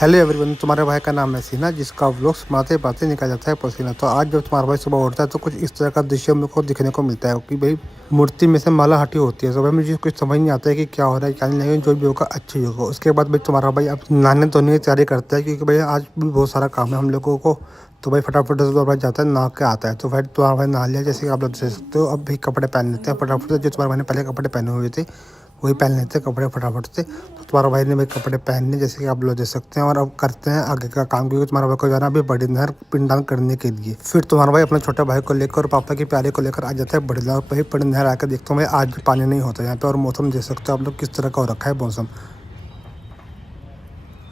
Hello everyone, तुम्हारे भाई का नाम है सीना, जिसका व्लॉग्स बनाते बनाते निकल जाता है पसीना। तो आज जब तुम्हारा भाई सुबह उठता है तो कुछ इस तरह का दृश्य मेरे को दिखने को मिलता है कि भाई मूर्ति में से माला हटी होती है। तो भाई मुझे कुछ समझ नहीं आता है कि क्या हो रहा है क्या नहीं, लेकिन जो भी होगा अच्छी होगा। उसके बाद भाई तुम्हारा भाई अब नहाने धोने की तैयारी करता है, क्योंकि भाई आज भी बहुत सारा काम है हम लोगों को। तो भाई फटाफट से तुम्हारा भाई जाता है, नहा के आता है। तो भाई तुम्हारा भाई नहा लिया, जैसे कि आप लोग देख सकते हो। अब भी कपड़े पहन लेते हैं फटाफट से, जो तुम्हारे भाई ने पहले कपड़े पहने हुए थे वही पहन लेते हैं कपड़े फटाफट से। तो तुम्हारा भाई ने भाई कपड़े पहनने, जैसे कि आप लोग देख सकते हैं। और अब करते हैं आगे का काम, क्योंकि तुम्हारा भाई को जाना अभी बड़ी नहर पिंडदान करने के लिए। फिर तुम्हारा भाई अपने छोटे भाई को लेकर और पापा की प्यारे को लेकर आ जाता है बड़ी नहर। भाई बड़ी नहर आकर देखता हूँ भाई आज भी पानी नहीं होता यहाँ पे। और मौसम देख सकते हो आप लोग किस तरह का हो रखा है मौसम।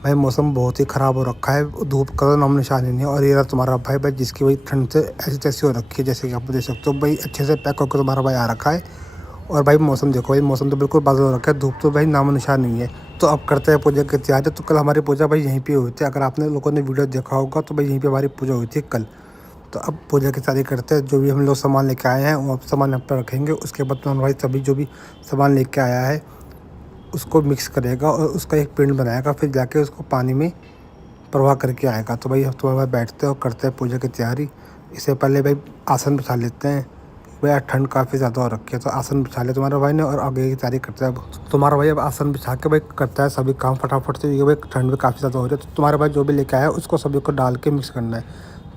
भाई मौसम बहुत ही ख़राब हो रखा है, धूप का नाम निशान नहीं है। और ये रहा तुम्हारा भाई जिसकी वही ठंड से ऐसी तैसी हो रखी है, जैसे कि आप देख सकते हो। भाई अच्छे से पैक होकर तुम्हारा भाई आ रखा है। और भाई मौसम देखो, भाई मौसम तो बिल्कुल बादल हो रखा है, धूप तो भाई नामो निशान नहीं है। तो अब करते हैं पूजा की तैयारी। तो कल हमारी पूजा भाई यहीं पे हुई थी, अगर आपने लोगों ने वीडियो देखा होगा तो भाई यहीं पे हमारी पूजा हुई थी कल। तो अब पूजा की तैयारी करते हैं। जो भी हम लोग सामान लेके आए हैं वो अब सामान यहाँ पर रखेंगे। उसके बाद तो भाई सभी जो भी सामान लेके आया है उसको मिक्स करेगा और उसका एक पिंड बनाएगा, फिर जाके उसको पानी में प्रवाह करके आएगा। तो भाई हम तुम्हारे भाई बैठते हैं और करते हैं पूजा की तैयारी। इससे पहले भाई आसन बिछा लेते हैं। भैया ठंड काफ़ी ज़्यादा हो रखी है, तो आसन बिछा लिया तुम्हारे भाई ने और आगे की तैयारी करता है। तुम्हारा भाई अब आसन बिछा के भाई करता है सभी काम फटाफट से, क्योंकि भाई ठंड भी काफ़ी ज़्यादा हो रही है। तो तुम्हारे भाई जो भी लेके आया उसको सभी को डाल के मिक्स करना है।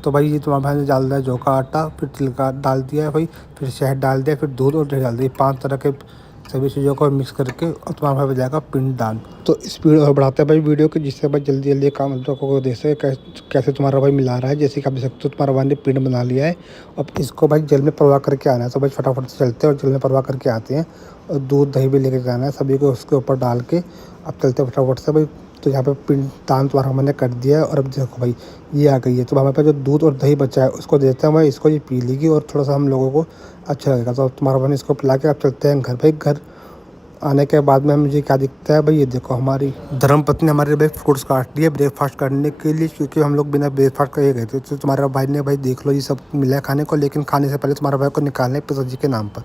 तो भाई ये तुम्हारे भाई ने डाल दिया जौ का आटा, फिर तिल का डाल दिया है भाई, फिर शहद डाल दिया, फिर दूध और दही डाल दिया। 5 तरह के सभी चीज़ों को मिक्स करके और तुम्हारा भाई बजाएगा पिंडदान। तो स्पीड और बढ़ाते हैं भाई वीडियो की, जिससे भाई जल्दी जल्दी काम लोगों को देख सके कैसे तुम्हारा भाई मिला रहा है। जैसे कि आप देख सकते हो तुम्हारा भाई ने पिंड बना लिया है। अब इसको भाई जल में प्रवाह करके आना है। तो भाई फटाफट से चलते हैं और जल में प्रवाह करके आते हैं। और दूध दही भी लेके जाना है सभी को उसके ऊपर डाल के। अब चलते हैं फटाफट से भाई। तो यहाँ पे पिंडदान तुम्हारा मैंने कर दिया है। और अब देखो भाई ये आ गई है। तो हमारे पास जो दूध और दही बचा है उसको देते हैं भाई, इसको ये पी लेगी और थोड़ा सा हम लोगों को अच्छा लगेगा। तो तुम्हारा भाई इसको पिला के अब चलते हैं घर। भाई घर आने के बाद में मुझे क्या दिखता है भाई, ये देखो हमारी धर्मपत्नी हमारे भाई फ्रूट्स काट लिए ब्रेकफास्ट करने के लिए, क्योंकि हम लोग बिना ब्रेकफास्ट करे गए थे। तो तुम्हारे भाई ने भाई देख लो ये सब मिला है खाने को, लेकिन खाने से पहले तुम्हारे भाई को निकालना है पिताजी के नाम पर।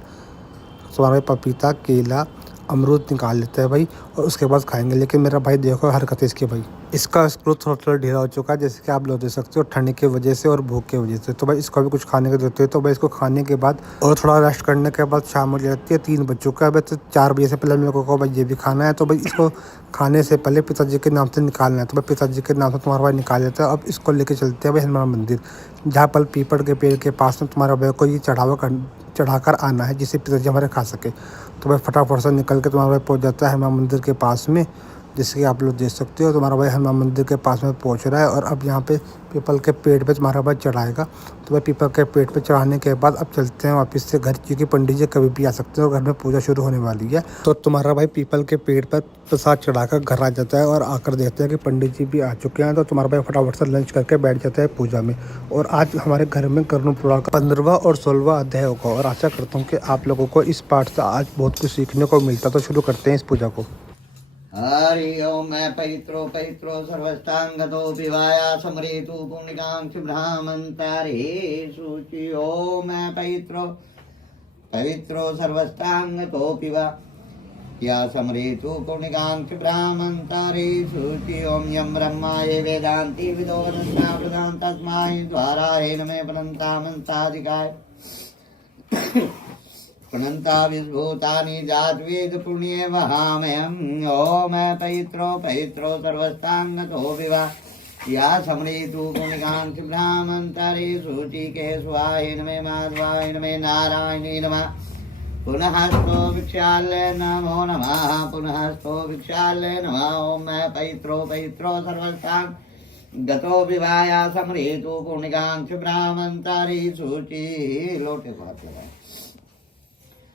तुम्हारा भाई पपीता केला अमरूद निकाल लेते हैं भाई और उसके बाद खाएंगे। लेकिन मेरा भाई देखो हरकत है इसकी भाई, इसका स्क्रू थोड़ा थोड़ा ढीला हो चुका है, जैसे कि आप लोग देख सकते हो ठंड की वजह से और भूख की वजह से। तो भाई इसको भी कुछ खाने को देते हैं। तो भाई इसको खाने के बाद और थोड़ा रेस्ट करने के बाद शाम हो जाती है, 3 बज चुका है। भाई तो 4 बजे से पहले हम लोगों को भाई ये भी खाना है। तो भाई इसको खाने से पहले पिताजी के नाम से निकालना है। तो भाई पिताजी के नाम से तुम्हारा भाई निकाल लेता है। अब इसको लेके चलते हैं भाई हनुमान मंदिर, जहाँ पर पीपल के पेड़ के पास में तुम्हारा भाई को ये चढ़ाकर आना है, जिससे पिताजी हमारे खा सके। तो भाई फटाफट से निकल के तुम्हारा भाई पहुंच जाता है हनुमान मंदिर के पास में, जैसे कि आप लोग देख सकते हो। तुम्हारा भाई हनुमान मंदिर के पास में पहुंच रहा है और अब यहाँ पे पीपल के पेड़ पे तुम्हारा भाई चढ़ाएगा। तो भाई पीपल के पेड़ पे चढ़ाने के बाद अब चलते हैं वापस से घर, क्योंकि पंडित जी कभी भी आ सकते हैं और घर में पूजा शुरू होने वाली है। तो तुम्हारा भाई पीपल के पेड़ पर प्रसाद चढ़ाकर घर आ जाता है और आकर देखते हैं कि पंडित जी भी आ चुके हैं। तो तुम्हारा भाई फटाफट से लंच करके बैठ जाता है पूजा में। और आज हमारे घर में करुण पुराण का 15वां और 16वां अध्याय होगा। और आशा करता हूँ कि आप लोगों को इस पाठ से आज बहुत कुछ सीखने को मिलता। तो शुरू करते हैं इस पूजा को। हरि ओम मैं पवित्रो पवित्रो सर्वस्तांगतो विवाया समरेतु पुण्यकांक्षि ब्राह्मणतारे शुचि ओम मैं पवित्रो पवित्रो सर्वस्तांगतो पिवा या समरेतु पुण्यकांक्षि ब्राह्मणतारे शुचि ओम यम ब्रह्माय वेदांति विदो वदन्ता प्रदान तस्मै द्वाराय नमे पदन्तामन्ताधिकाय पुनन्ता विभूतानि जातवेद पुण्ये वहामयम् ओम पवित्रो पवित्रो सर्वस्तांगतो विवा या समरेतु पुण्यकांक्षि ब्राह्मणतारे शुचिके स्वाहे नमे माधवाय नमे नारायणे नमः पुनः स्तो भिक्षालय नमो नमः पुनः स्तो भिक्षालय नमः ओम पवित्रो पवित्रो सर्वस्तांगतो विवा या समरेतु पुण्यकांक्षि ब्राह्मणतारे शुचि लोटे बात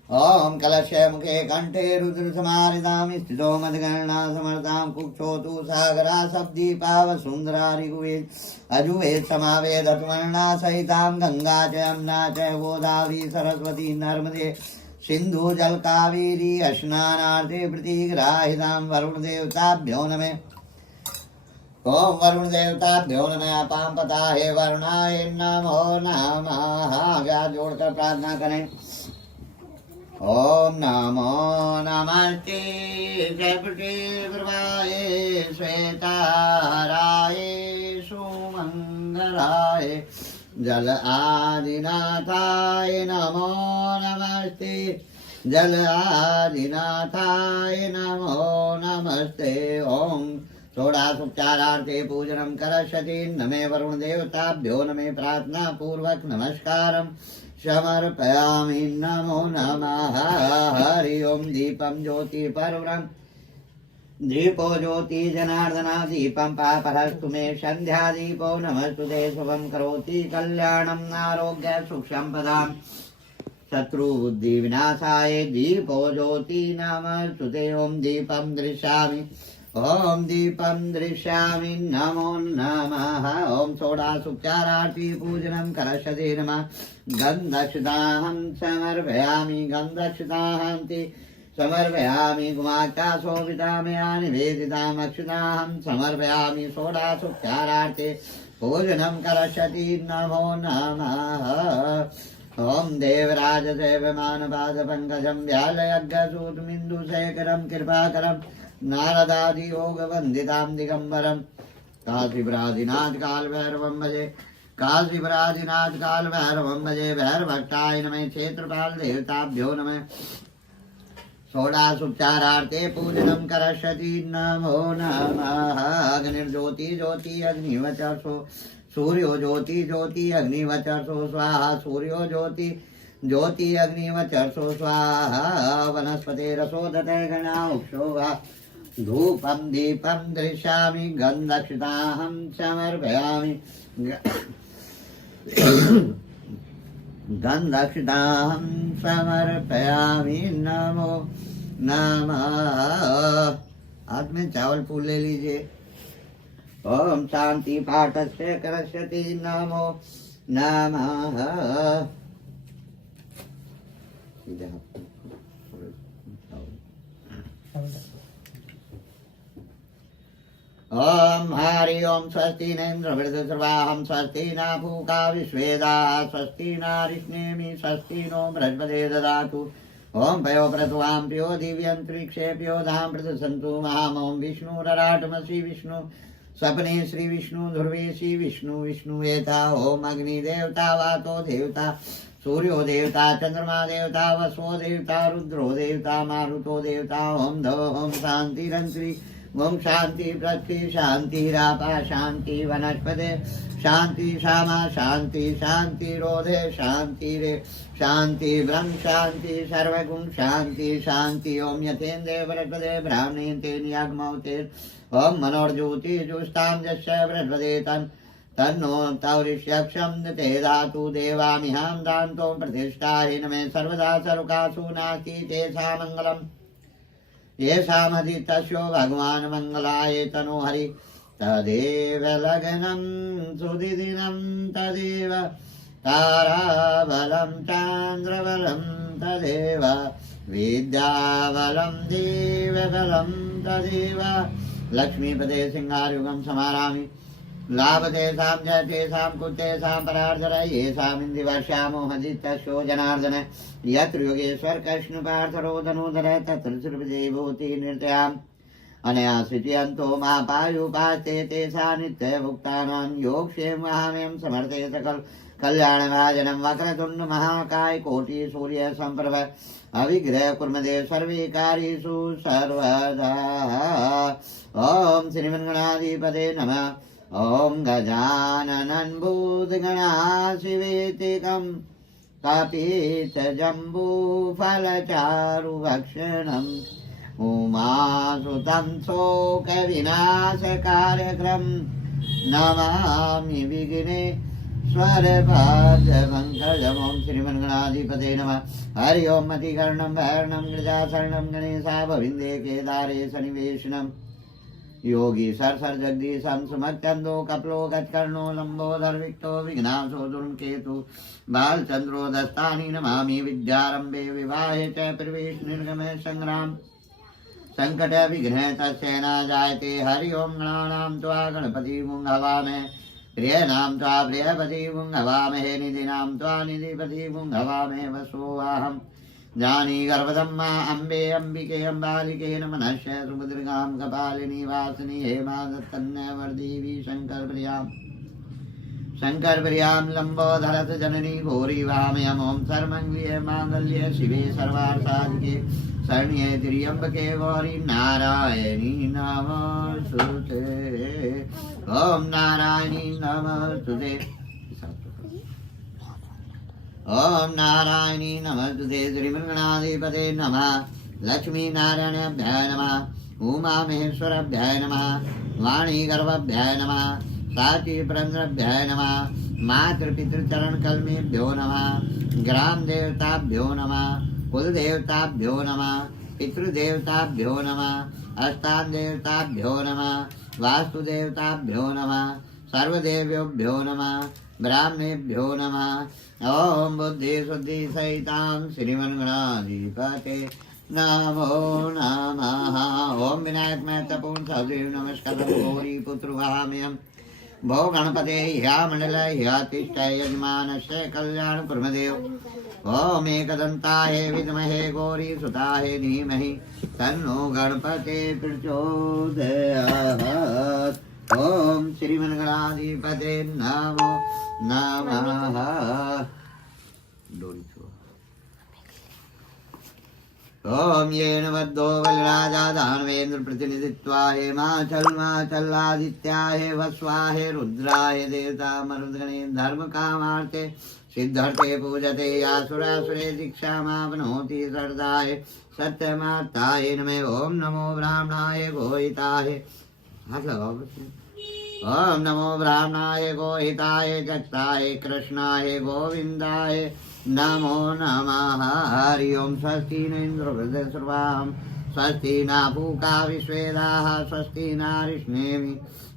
ओम कलशय मुखे कंठे रुद्र समारितां स्थितो मदगणना समर्तां कुक्षोतु सागरा सप्दीपाव सुंदरा ऋग्वेद अजुवेद समावेद अतुवर्णा सहितां गंगा च यमुना च गोदावरी सरस्वती नर्मदे सिंधु जल कावेरी स्नानार्थे प्रतिग्राहितां वरुण देवताभ्यो नमः ओम वरुण देवताभ्यो नमः पांपता हे वरुणाय नमो नमः। हाथ जोड़कर प्रार्थना करें। ओम नमो नमस्ते जयपुटे प्रभाए श्वेतारा जल आदिनाथाय नमो नमस्ते जल आदिनाथाय नमो नमस्ते ओम षोडशोपचारार्थे पूजनं करष्यति नमे वरुण देवताभ्यो नमे प्रार्थना पूर्वक नमस्कारं समर्पयामि नमो नमः हरि ओम दीपं ज्योति परब्रह्म दीपो ज्योति जनार्दना दीपं पापहस्तु मे संध्या दीपो नमस्तुते शुभं करोति कल्याणं आरोग्य सुख संपदां शत्रुबुद्धि विनाशाय दीपो ज्योति नमस्तुते ओम दीपं दृश्यामि नमो नमः ओम षोडशोपचारार्थे पूजनं करष्यति नमः गन्धक्षताहं समर्पयामि गन्धक्षताहन्ति समर्पयामि गुमाकाशोभितामया निवेदिताम् अक्षताहं समर्पयामि षोडशोपचारार्थे पूजनं करष्यति नमो नमः ओम देवराज देवमानपाद पंकजं व्यालयज्ञसूतमिन्दुशेखरं कृपाकरं नारदादि योग वंदितां दिगंबरं काशीपुरादिनाथ काल भैरवं भजे काशीपुरादिनाथ काल भैरवं भजे भैरभक्ताय नमः क्षेत्रपाल देवताभ्यो नमः षोडशोपचारार्थे पूजनं करष्यति नमो नमः अग्निर्ज्योति ज्योति अग्निवचर्षो सूर्यो ज्योति ज्योति अग्निवचर्षो स्वाहा सूर्यो ज्योति ज्योति अग्निवचर्षो स्वाहा वनस्पतिरसोदते गणाक्षो वा धूपं दीपं दृश्यामि गन्धक्षताहं समर्पयामि गन्धक्षताहं समर्पयामि नमो नमः हाथ में चावल फूल ले लीजिए ओम शांति पाठस्य करष्यति नमो नमः ओम हरि ओम स्वस्ति नेन्द्रवृद्धस्रवाहं स्वस्ति न पूका विश्वेदाः स्वस्ति नारिष्णेमि स्वस्ति नो बृहस्पते ददातु ओम पयो प्रतुवां प्यो दिव्यन्तरिक्षे प्यो धाम प्रदसन्तु महाम ओम विष्णुरराटमसि विष्णु सपने श्री विष्णु ध्रुवे श्री विष्णु विष्णु एता ओम अग्निदेवता वातो देवता सूर्यो देवता चंद्रमा देवता वसो देवता रुद्रो देवता मारुतो देवता ओम धो ओम शांतिरंत्री ओम शांति पृथ्वी शांतिरापा शांति वनस्पते शांति श्यामा शांति शांति रोधे शांति रे शांति ब्रह्म शांति सर्वगुण शांति शांति ओम यथेन्द्रे बृहस्पते ब्राह्मणे तेन्याग्मौते ओम मनोर्ज्योति जुष्टां यस्य बृहस्पते तन्नो तौरिष्यक्षं ते धातु देवामिहां दान्तो प्रतिष्ठाहि नमे सर्वदा सर्वकासु नास्ति तेषां मङ्गलम् येषामधितस्यो भगवान् मङ्गलाय तनो हरि तदेव लग्नं सुदिदिनं तदेव ताराबलं चान्द्रबलं तदेव विद्याबलं देवबलं तदेव लक्ष्मीपदे सिंहारयुगं समारामि लाभतेषां च तेषां कुतेषां परार्जर येषामिन्दिवर्ष्यामो हजितस्यो जनार्दन यत्र योगेश्वर कृष्णपार्थरोदनोदर तत्र श्रीविजयभूति नृत्याम् अनया स्थितियन्तो महापायुपास्ते तेषा नित्यभुक्तानां योगक्षेमहामयं समर्थे सकल कल्याणभाजनं वक्रतुण्ड महाकाय कोटि सूर्य संप्रभ अविग्रह कुर्मदे सर्वे कार्येषु सर्वदा ओम श्रीमन्गणाधिपते नमः ओम गजाननं भूतगणाशिवेतिकं कपितजम्बूफलचारुभक्षणम् उमासुतं शोकविनाशकार्यक्रं नमामि विघ्नेश्वरपादपङ्कजम् ओम श्रीमन्गणाधिपते नमः हरि ओम मतिकर्णं भैरणं गिरिजाशरणं गणेशा भविन्दे केदारे सन्निवेशनम् योगी सर सर जगदीशं सुमत्यन्दो कपलो गत्कर्णो लंबोदर विक्तो विघ्नाशो दुर्मकेतु बालचंद्रो दत्तानि नमामि विद्यारंभे विवाहे च प्रवेश निर्गमे संग्राम संकट विघ्न तस्य न जायते हरि ओम गणानां त्वा गणपति मुंहवामे प्रियनां त्वा प्रियपति मुंहवामहे निधिनां त्वा निधिपति मुंहवामे वसोऽहम् जानी गर्भदम्मा अम्बे अंबिके अम्बालिके नमनश्य सुभद्रगां कपालिनी वासिनी हेमा दत्तन्यवर्देवी शंकर प्रियां शंकर प्रियां लंबोदरत जननी गौरी वामयम ओम सर्वमंगल्ये मांगल्ये शिवे सर्वार्थसाधिके शरण्ये त्र्यंबके गौरी नारायणी नमोस्तुते। ओम नारायणी नमोस्तुते। ओम नारायणी नमोस्तुते। श्रीमन्गणाधिपते नमः। लक्ष्मी नारायणाभ्याय नमः। उमा महेश्वराभ्याय नमः। वाणी गर्भाभ्याय नमः। साची पुरंदराभ्याय नमः। मातृपितृचरण कलमेभ्यो नमः। ग्राम देवताभ्यो नमः। कुल देवताभ्यो नमः। पितृदेवताभ्यो नमः। अष्टांग देवताभ्यो नमः। वास्तुदेवताभ्यो नमः। सर्वदेवेभ्यो नमः। ब्राह्मणेभ्यो नमः। ओम बुद्धि शुद्धि सहितां श्रीमन्गणाधिपते नमो नमः। ओम विनायक महत्वपूर्ण सदैव नमस्कार गौरी पुत्र वहाम्यहम्। भो गणपते ह्या मंडल ह्या तिष्ठय यजमानस्य कल्याण प्रमदेव। ओम एकदंताय विद्महे गौरी सुताय धीमहि तन्नो गणपते प्रचोदयात्। ओम श्रीमन्गणाधिपते नमो नमः। ओम येन बद्धो बलराजा दानवेंद्र प्रतिनिधित्वाय माचलादित्याय वस्वाहे रुद्राय देवता मरुद्गणे धर्म कामार्थे सिद्धर्थे पूजते यासुरासुरे दीक्षामाप्नोति सर्दाय सत्यमाताय नमः। ओम नमो ब्राह्मणाय गोहिताय हाथ लगाओ। ओम नमो ब्राह्मणाय गोहिताय जगताय कृष्णाय गोविंदाय नमो नमः। हरि ओम। स्वस्ति न इंद्रो वृद्धश्रवाम स्वस्ति न पूका विश्वेदाः स्वस्ति न रिष्णेमि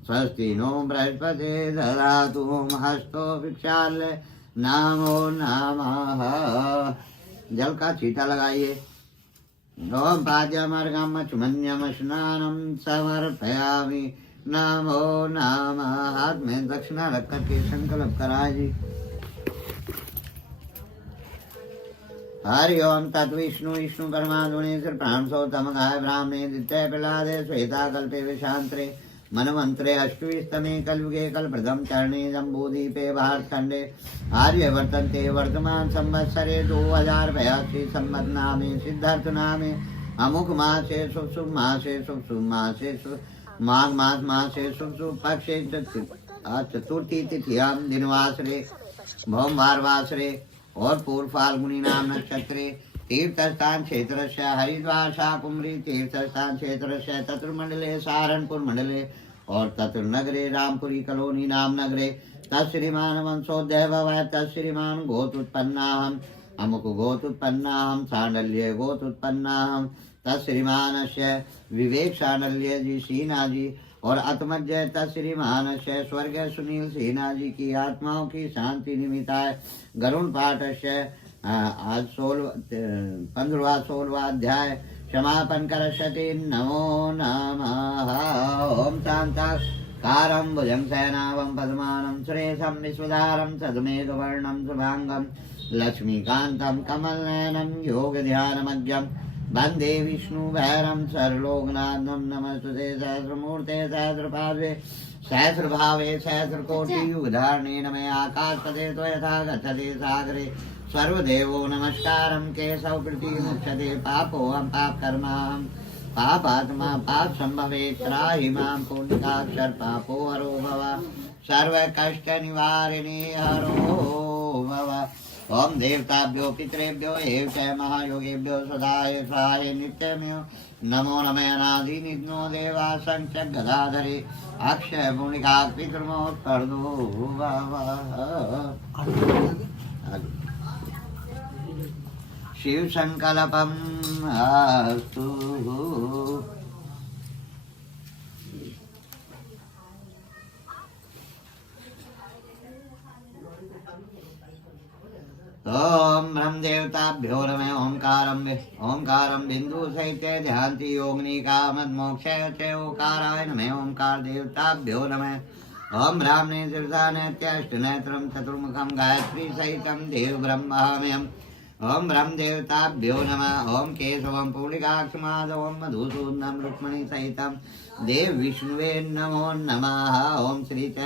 स्वस्ति नो बृहस्पते ददातु हस्तो भिक्षाल्य नमो नमः। जल का छींटा लगाइए। ओम पाद्यमर्गम चुमन्यम स्नानम समर्पयामि नमो नमः। हाथ में दक्षिणा रख करके संकल्प कराए जी। हरि ओम तत्विष्णु विष्णु परमात्मने प्राणसोतम गाय ब्राह्मणे द्वितीय प्रहलादे श्वेता कल्पे विशांतरे मनमंत्रे अष्टविस्तमे कलयुगे कल्प्रथम चरणे जम्बूदीपे भारतखंडे आर्य वर्तन्ते वर्तमान संवत्सरे 2082 संवत् नामे सिद्धार्थ नामे अमुक मासे शुभ मासे शुभ मासे माघ मासे शुभ पक्षे चतुर्थी तिथियां दिनवासरे भौमवार वासरे और पूर्व फाल्गुनी नाम नक्षत्रे तीर्थ स्थान क्षेत्र से हरिद्वार शाकुम्भरी तीर्थ स्थान क्षेत्र से तत्मंडले सहारनपुर मंडले और तत्र नगरे रामपुरी कलोनी नाम नगरे तत्श्रीमान वंशोदय भवः तत्श्रीमान गोत्रोत्पन्नाहम् अमुक गोत्रोत्पन्नाहम् सांडल्य गोत्रोत्पन्नाहम् तत्श्रीमान विवेक सांडल्य जी सीना जी और अतमज्जय तत्श्रीमान स्वर्ग सुनील सिन्हा जी की आत्माओं की शांति निमित्ताय गरुण पाठ से आज 15वां अध्याय समापन करशति नमो नमः। ओम शांताकारं भुजंगशयनावं पद्मानं सुरेशं विश्वधारं सद्मेघवर्णं शुभांगं लक्ष्मीकान्तं कमलनयनं योगध्यानमग्गं वंदे विष्णु भैरं सर्वलोकनाथं। नमस्तुते सहस्रमूर्ते सहस्रपादे सहस्रभावे सहस्रकोटि युगधारणे नमः। आकाशपते तो यथा गच्छते सागरे सर्वदेवो नमस्कारं केशव प्रतिमुच्यते पापोऽहं पापकर्माहं पापात्मा पाप संभवे त्राहि मां पुण्यकाक्षर पापो हरो भव सर्वकष्ट निवारिणे हरो भव। ओम देवताभ्यो पितरेभ्यो एव च महायोगेभ्यो सदाय सहाय नित्यमेव नमो नमः। अनादि नित्यो देवा संच गदाधरे अक्षय भूमिका पितृमोत्पर्दो शिव संकल्पम अस्तु। ओम ब्रह्म देवताभ्यो नमः। ओंकारं बिंदु सहित ध्यान्ति योगनिका मदमोक्ष च ओंकाराय नमः। ओंकार देवताभ्यो नमः। ओम ब्राह्मणे तीर्थानेत्यष्टनेत्रं चतुर्मुखं गायत्री सहितं देव ब्रह्माम्यहम्। ओम ब्रह्म देवताभ्यो नमः। ओम केशवं पुंडरीकाक्षमाधवं मधुसूदनं रुक्मिणी सहितं देव विष्णुवे नमो नमः। ओम श्री च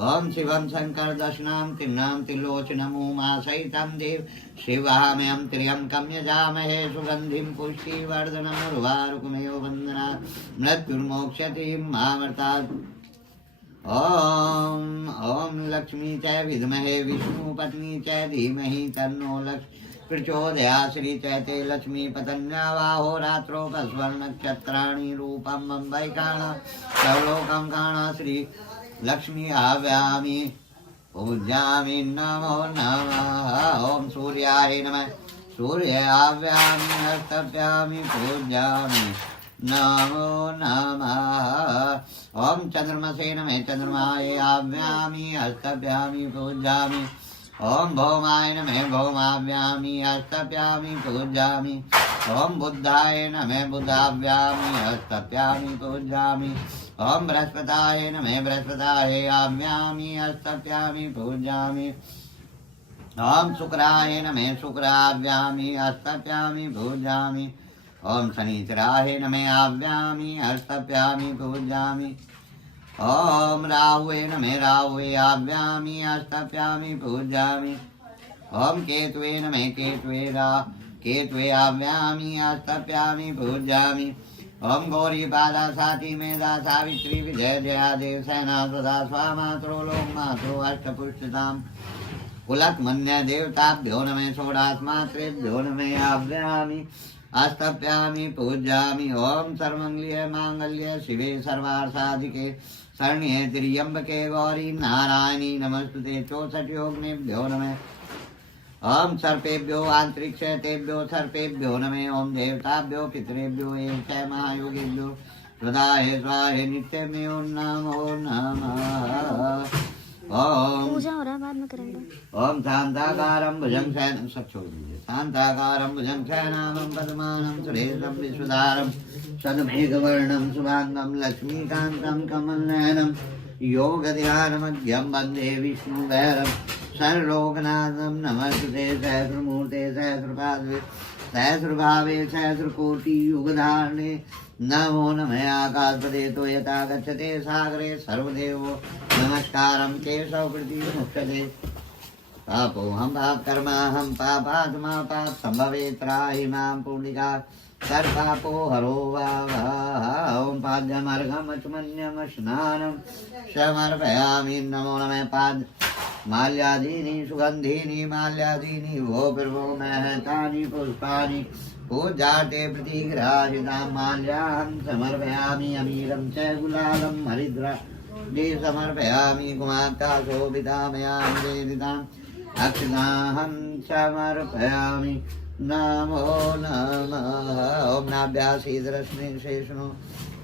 ओम शिवम शंकर दर्शनाम त्रिनाम त्रिलोचनम उमा सहितम देव शिवामयम त्र्यंबकम यजामहे सुगंधिम पुष्टिवर्धनम उर्वारुकमेव वंदना मृत्युर्मोक्षति मामृतात् ओम ओम लक्ष्मी च विद्महे विष्णु पत्नी च धीमहि तन्नो लक्ष्मी प्रचोदयात् श्री चैते लक्ष्मी पतन्यावाहो रात्रो स्वर्ण रूपम वैकाण सर्वलोकं काण श्री लक्ष्मी आव्यामि पूज्यामि नमो नमः ओम सूर्याय नमः सूर्य आव्यामि हस्तप्यामि पूज्यामि नमो नमः ओम चंद्रमसे नमः चंद्रमाय आव्यामि हस्तप्यामि पूज्यामि ओम भौमाय नमः भौमाव्यामि हस्तप्यामि पूज्यामि ओम बुद्धाय नमः बुद्धाव्यामि हस्तप्यामि पूज्यामि ओम बृहस्पताय नमः बृहस्पताय आव्यामि हस्तप्यामि पूज्यामि ओम शुक्राय नमः शुक्राव्यामि हस्तप्यामि पूज्यामि ओम शनिचराय नमः आव्यामि हस्तप्यामि पूज्यामि ओम राहुवे नमः राहुवे आव्यामि हस्तप्यामि पूज्यामि ओम केतवे नमः केतवे आव्यामि हस्तप्यामि पूज्यामि ओम गौरी बाला साती मेधा सावित्री विजय जया देव सेना सदा स्वामात्रो लोक मात्रो अष्टपुष्टिताम कुलत्मन्य देवताभ्यो नमः षोडास्मात्रेभ्यो नमः आव्यामि हस्तप्यामि पूज्यामि ओम सर्वमंगल्ये मांगल्ये शिवे सर्वार्थसाधिके शरण्ये त्र्यंबके गौरी नारायणी नमस्तुते 64 योगिनेभ्यो नमः ओम सर्पेभ्यो आंतरिक्षतेभ्यो सर्पेभ्यो नमः ओम देवताभ्यो पितरेभ्यो एवं च महायोगेभ्यो सदाहे स्वाहे नित्यमेव नमो नमः ओम पूजा हो रहा है बाद में करेंगे ओम शांताकारं भुजं शयनं सब छोड़ दीजिए शांताकारं भुजं शयनामं पद्मानं सुरेशं विश्वधारं सद्मेघवर्णं शुभांगं लक्ष्मीकान्तं कमलनयनं योगध्यानमध्यं वन्दे विष्णुवैरं सर्वलोकनाथं नमस्ते सहस्रमूर्ते सहस्रपादे सहस्रभावे सहस्रकोटियुगधारणे नमो नमः आकाशपते तो यथा गच्छते सागरे सर्वदेवो नमस्कारं केशवकृति मुच्यते पापोऽहं पापकर्माहं पापात्मा पाप संभवे त्राहि मां पुण्डिका सर्वपापो हरो ॐ पाद्यमर्घम् अचमन्यं स्नानं समर्पयामि नमो नमः पाद माल्यादीनि सुगन्धीनि माल्यादीनि वो प्रभो महतानि पुष्पाणि पूजार्थे प्रतिग्राहितां माल्यां समर्पयामि अमीरं च गुलालं हरिद्रा समर्पयामि कुमाता शोभितामयां वेदिताम् अक्षताहं समर्पयामि नमो नमः ॐ नाभ्यासीदरश्मि शेषणो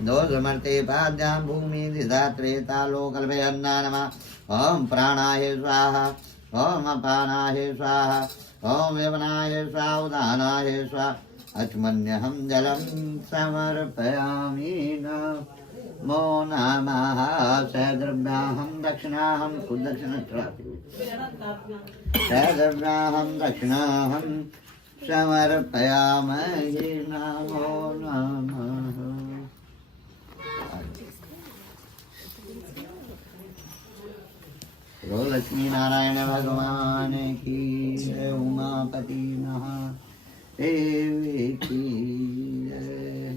दोषमर्ते पाद्यां भूमि दिधात्रे तालो कल्पयन्ना नमः ॐ प्राणाय स्वाहा ॐ अपानाय स्वाहा ॐ व्यवनाय स्वाहा उदानाय स्वाहा अचमन्यहं जलं समर्पयामि नमो नमः सहद्रव्याहं दक्षिणाहं सहद्रव्याहं दक्षिणाहं समर्पयामि नमो नमः रो लक्ष्मी नारायण भगवान की जय, उमापति महादेव की जय।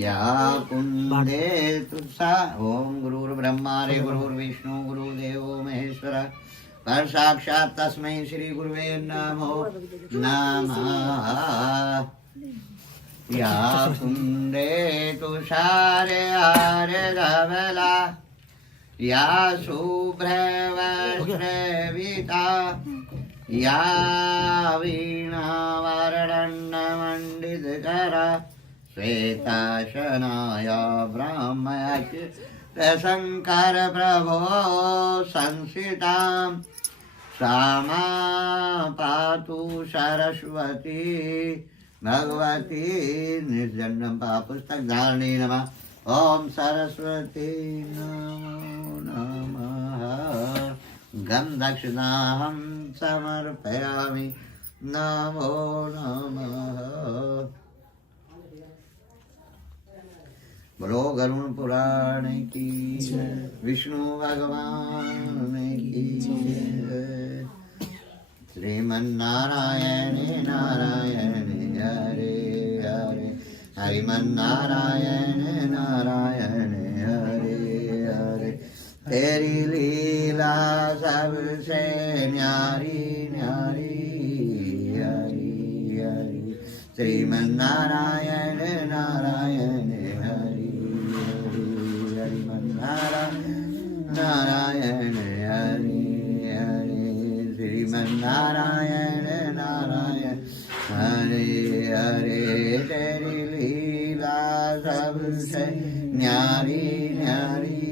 या कुंदे तुसा ओम गुरुर्ब्रह्मा रे गुरुर्विष्णु गुरुदेवो महेश्वर पर साक्षात् तस्मै श्री गुरुवे नमो नमः। या कुंदे तुषारे आर्य धवला या शुभ्रवस्त्रविता या वीणावरदण्डमण्डितकरा श्वेताशनाया ब्रह्मशङ्कर प्रभो संस्थितां सा मा पातु सरस्वती भगवती निर्जन्म पुस्तक धारणे नमः। ओम सरस्वती नमो नमः। गं दक्षिणाहं समर्पयामि नमो नमः। बोलो गरुण पुराण की विष्णु भगवान की जय। श्रीमन्नारायण नारायण हरे हरे हरिमन्नारायण नारायण हरे हरे। तेरी लीला सबसे न्यारी न्यारी हरि हरि। श्रीमन्नारायण नारायण हरि हरि हरिमन्नारायण नारायण हरि हरि। श्रीमन्नारायण नारायण हरे हरे। तेरी लीला सबसे न्यारी न्यारी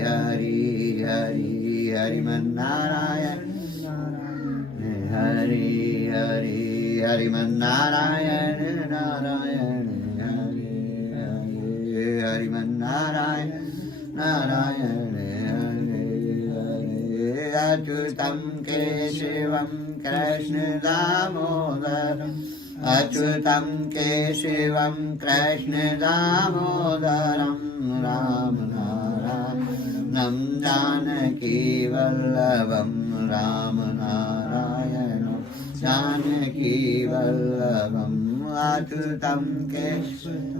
हरि हरि हरिमन्नारायण हरि हरि हरिमन्नारायण नारायण हरि हरि हरिमन्नारायण नारायण हरि हरि। अच्युतं केशवं कृष्ण दामोदरम् अच्युतं केशवं कृष्ण दामोदरं राम नारायणं जानकी वल्लभं राम नारायणं जानकी वल्लभम्। अच्युतं केशवं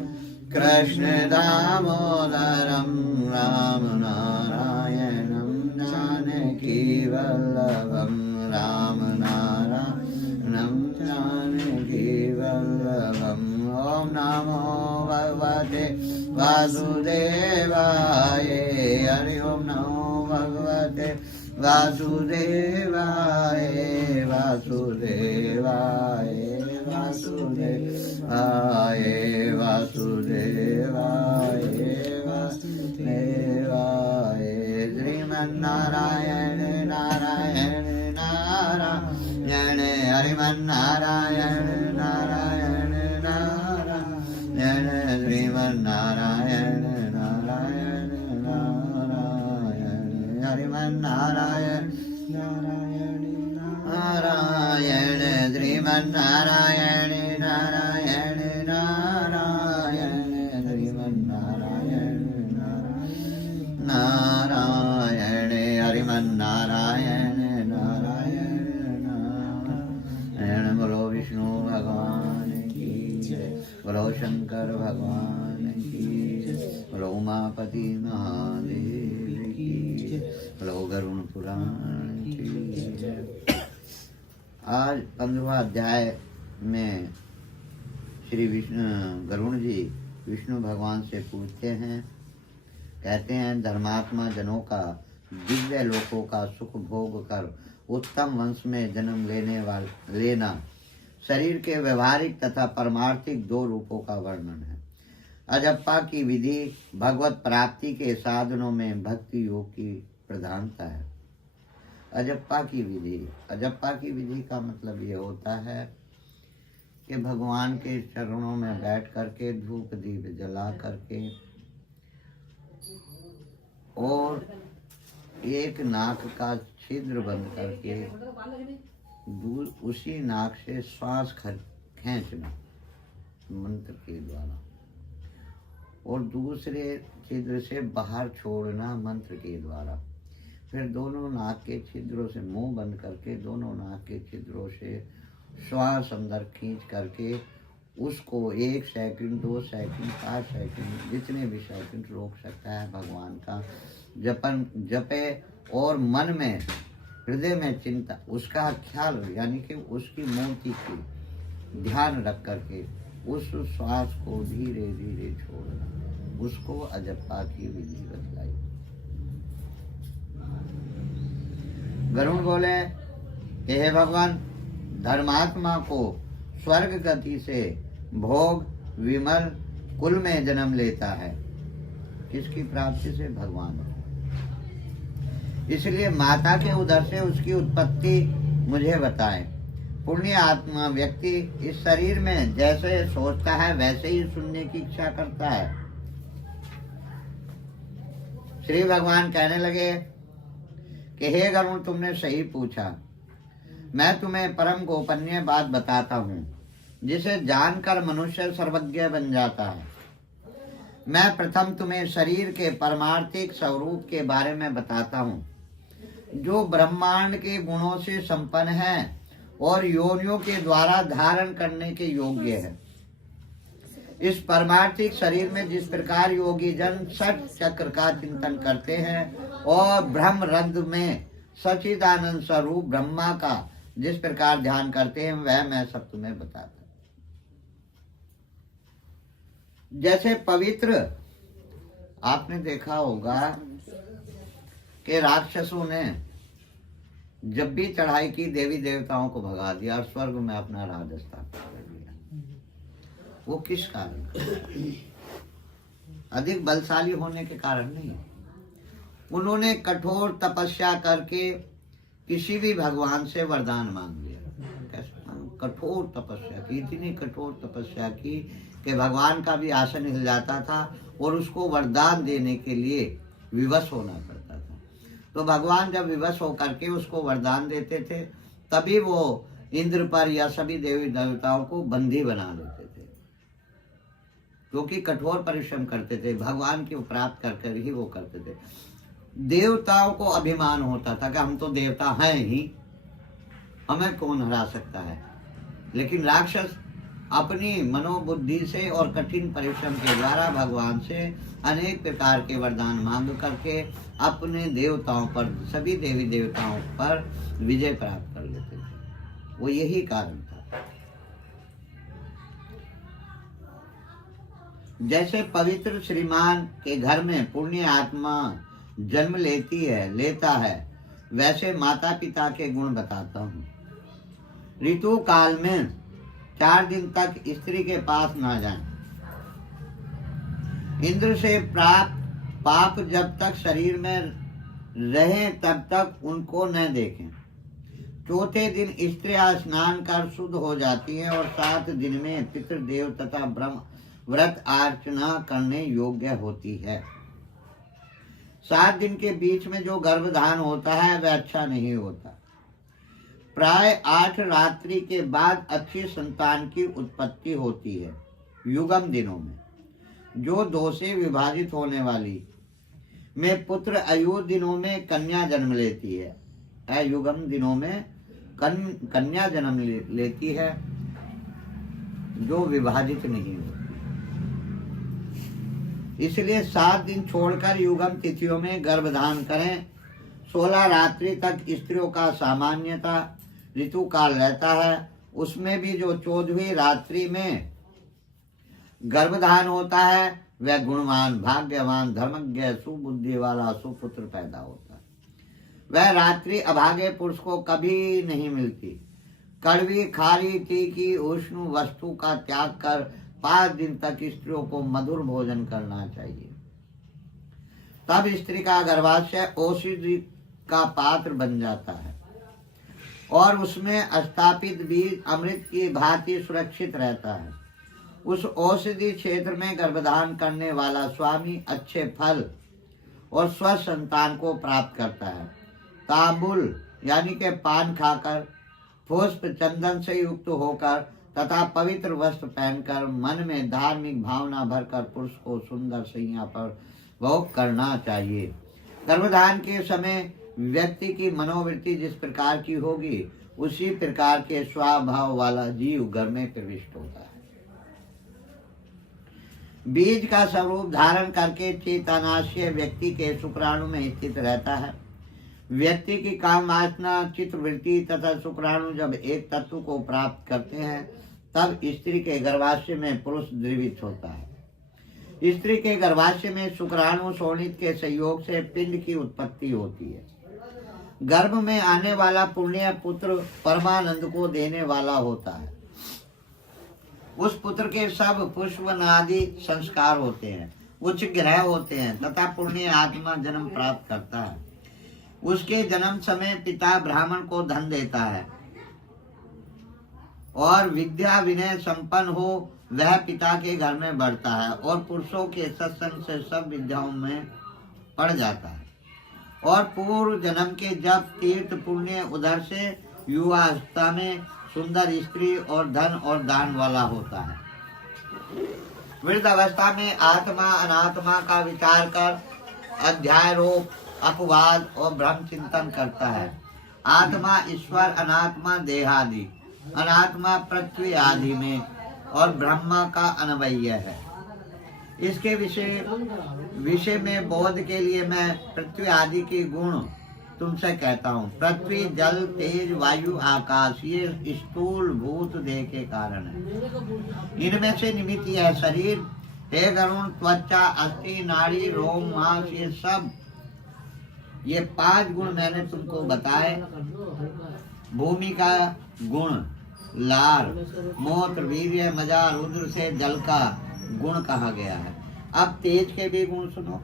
कृष्ण दामोदरं राम नारायणं जानकी वल्लभं राम नारायणं जानकी वल्लभम्। ॐ नमो भगवते वासुदेवाय हरि ओम नमो भगवते वासुदेवाय वासुदेवाय वासुदेवाय वासुदेवाय वासुदेवाय। श्रीमन्नारायण नारायण नारायण हरिमन्नारायण नारायण नारायण श्रीमन्नारायण नारायण नारायण हरिमन्नारायण नारायण नारायण श्रीमन्नारायण नारायण नारायण श्रीमन्नारायण नारायण हरिमन्नारायण नारायण नारायण। बोलो विष्णु भगवान की जय। बोलो शंकर भगवान की जय। बोलो उमापति महादेव की जय। बोलो गरुण पुराण की जय। आज 15वां अध्याय में श्री विष्णु गरुण जी विष्णु भगवान से पूछते हैं, कहते हैं धर्मात्मा जनों का दिव्य लोकों का सुख भोग कर उत्तम वंश में जन्म लेना शरीर के व्यवहारिक तथा परमार्थिक 2 रूपों का वर्णन है। अजप्पा की विधि भगवत प्राप्ति के साधनों में भक्ति योग की प्रधानता है। अजप्पा की विधि का मतलब ये होता है कि भगवान के चरणों में बैठ करके धूप दीप जला करके और एक नाक का छिद्र बंद करके उसी नाक से श्वास खींचना मंत्र के द्वारा और दूसरे छिद्र से बाहर छोड़ना मंत्र के द्वारा। फिर दोनों नाक के छिद्रों से मुंह बंद करके दोनों नाक के छिद्रों से श्वास अंदर खींच करके उसको 1 सेकंड 2 सेकंड 5 सेकंड जितने भी सेकंड रोक सकता है भगवान का जपे और मन में हृदय में चिंता उसका ख्याल यानी कि उसकी मूर्ति की ध्यान रख करके उस श्वास को धीरे धीरे छोड़ना, उसको अजप्पा की विधि बतलाई। गरुण बोले कि हे भगवान, धर्मात्मा को स्वर्ग गति से भोग विमल कुल में जन्म लेता है। किसकी प्राप्ति से? भगवान। इसलिए माता के उदर से उसकी उत्पत्ति मुझे बताएं। पुण्य आत्मा व्यक्ति इस शरीर में जैसे सोचता है वैसे ही सुनने की इच्छा करता है। श्री भगवान कहने लगे कि हे गरुण, तुमने सही पूछा। मैं तुम्हें परम गोपनीय बात बताता हूँ जिसे जानकर मनुष्य सर्वज्ञ बन जाता है। मैं प्रथम तुम्हें शरीर के परमार्थिक स्वरूप के बारे में बताता हूँ, जो ब्रह्मांड के गुणों से संपन्न है और योनियों के द्वारा धारण करने के योग्य है। इस परमार्थिक शरीर में जिस प्रकार योगी जन षट चक्र का चिंतन करते हैं और ब्रह्म रंध्र में सच्चिदानंद स्वरूप ब्रह्मा का जिस प्रकार ध्यान करते हैं, वह मैं सब तुम्हें बताता हूं। जैसे पवित्र, आपने देखा होगा कि राक्षसों ने जब भी चढ़ाई की, देवी देवताओं को भगा दिया और स्वर्ग में अपना राज स्थापित कर दिया। वो किस कारण? अधिक बलशाली होने के कारण नहीं, उन्होंने कठोर तपस्या करके किसी भी भगवान से वरदान मांग लिया। कैसे? कठोर तपस्या की, इतनी कठोर तपस्या की कि भगवान का भी आसन हिल जाता था और उसको वरदान देने के लिए विवश होना पड़ता था। तो भगवान जब विवश होकर के उसको वरदान देते थे, तभी वो इंद्र पर या सभी देवी देवताओं को बंदी बना देते थे, क्योंकि कठोर परिश्रम करते थे, भगवान को प्राप्त कर कर ही वो करते थे। देवताओं को अभिमान होता था कि हम तो देवता हैं ही, हमें कौन हरा सकता है। लेकिन राक्षस अपनी मनोबुद्धि से और कठिन परिश्रम के द्वारा भगवान से अनेक प्रकार के वरदान मांग करके अपने देवताओं पर, सभी देवी देवताओं पर विजय प्राप्त कर लेते थे। वो यही कारण था। जैसे पवित्र श्रीमान के घर में पुण्य आत्मा जन्म लेता है, वैसे माता पिता के गुण बताता हूँ। ऋतु काल में 4 दिन तक स्त्री के पास ना जाएं। इंद्र से प्राप्त पाप जब तक शरीर में रहे तब तक उनको न देखें। चौथे दिन स्त्रियां स्नान कर शुद्ध हो जाती हैं और 7 दिन में पितृदेव तथा ब्रह्म व्रत अर्चना करने योग्य होती है। 7 दिन के बीच में जो गर्भधान होता है वह अच्छा नहीं होता। प्राय 8 रात्रि के बाद अच्छी संतान की उत्पत्ति होती है। युगम दिनों में जो 2 से विभाजित होने वाली में पुत्र, अयुग दिनों में कन्या जन्म लेती है। अयुगम दिनों में कन्या जन्म लेती है जो विभाजित नहीं होती। इसलिए 7 दिन छोड़कर युगम तिथियों में गर्भधान करें। 16 रात्रि तक स्त्रियों का सामान्यता ऋतु काल रहता है। उसमें भी जो 14वीं रात्रि में गर्भधान होता है वह गुणवान, भाग्यवान, धर्मज्ञ, सुबुद्धि वाला सुपुत्र पैदा होता है। वह रात्रि अभागे पुरुष को कभी नहीं मिलती। कड़वी, खारी, तीखी, उष्ण वस्तु का त्याग कर 5 दिन तक स्त्रियों को मधुर भोजन करना चाहिए। तब स्त्री का गर्भाशय औषधि का पात्र बन जाता है और उसमें स्थापित बीज अमृत की भांति सुरक्षित रहता है। उस औषधि क्षेत्र में गर्भधान करने वाला स्वामी अच्छे फल और स्वस्थ संतान को प्राप्त करता है। तांबुल यानी के पान खाकर, पुष्प चंदन से युक्त होकर तथा पवित्र वस्त्र पहनकर मन में धार्मिक भावना भरकर पुरुष को सुंदर सैया पर भोग करना चाहिए। गर्भधान के समय व्यक्ति की मनोवृत्ति जिस प्रकार की होगी उसी प्रकार के स्वभाव वाला जीव घर में प्रविष्ट होता है। बीज का स्वरूप धारण करके चेतनाशय व्यक्ति के शुक्राणु में स्थित रहता है। व्यक्ति की काम वासना, चित्तवृत्ति तथा शुक्राणु जब एक तत्व को प्राप्त करते हैं तब स्त्री के गर्भाशय में पुरुष द्रवित होता है। स्त्री के गर्भाशय में शुक्राणु शोणित के संयोग से पिंड की उत्पत्ति होती है। गर्भ में आने वाला पुण्य पुत्र परमानंद को देने वाला होता है। उस पुत्र के सब पुष्प आदि संस्कार होते हैं, उच्च ग्रह होते हैं तथा पुण्य आत्मा जन्म प्राप्त करता है। उसके जन्म समय पिता ब्राह्मण को धन देता है और विद्या विनय संपन्न हो वह पिता के घर में बढ़ता है और पुरुषों के सत्संग से सब विद्याओं में पड़ जाता है। और पूर्व जन्म के जब तीर्थ पुण्य उधर से युवावस्था में सुंदर स्त्री और धन और दान वाला होता है। वृद्ध अवस्था में आत्मा अनात्मा का विचार कर अध्यारोप, अपवाद और भ्रम चिंतन करता है। आत्मा ईश्वर, अनात्मा देहादि, अनात्मा पृथ्वी आदि में और ब्रह्मा का अन्वय है। इसके विषय में बोध के लिए मैं पृथ्वी आदि के गुण तुमसे कहता हूँ। पृथ्वी, जल, तेज, वायु, आकाश ये स्थूल भूत देह के कारण है। इनमें से निमित्त है शरीर। हे गरुण, त्वचा, अस्थि, नाड़ी, रोम, मांस ये 5 गुण मैंने तुमको बताए। भूमि का गुण लार, मूत्र, वीर्य, मजा, रुद्र से जल का गुण कहा गया है। अब तेज के भी गुण सुनो।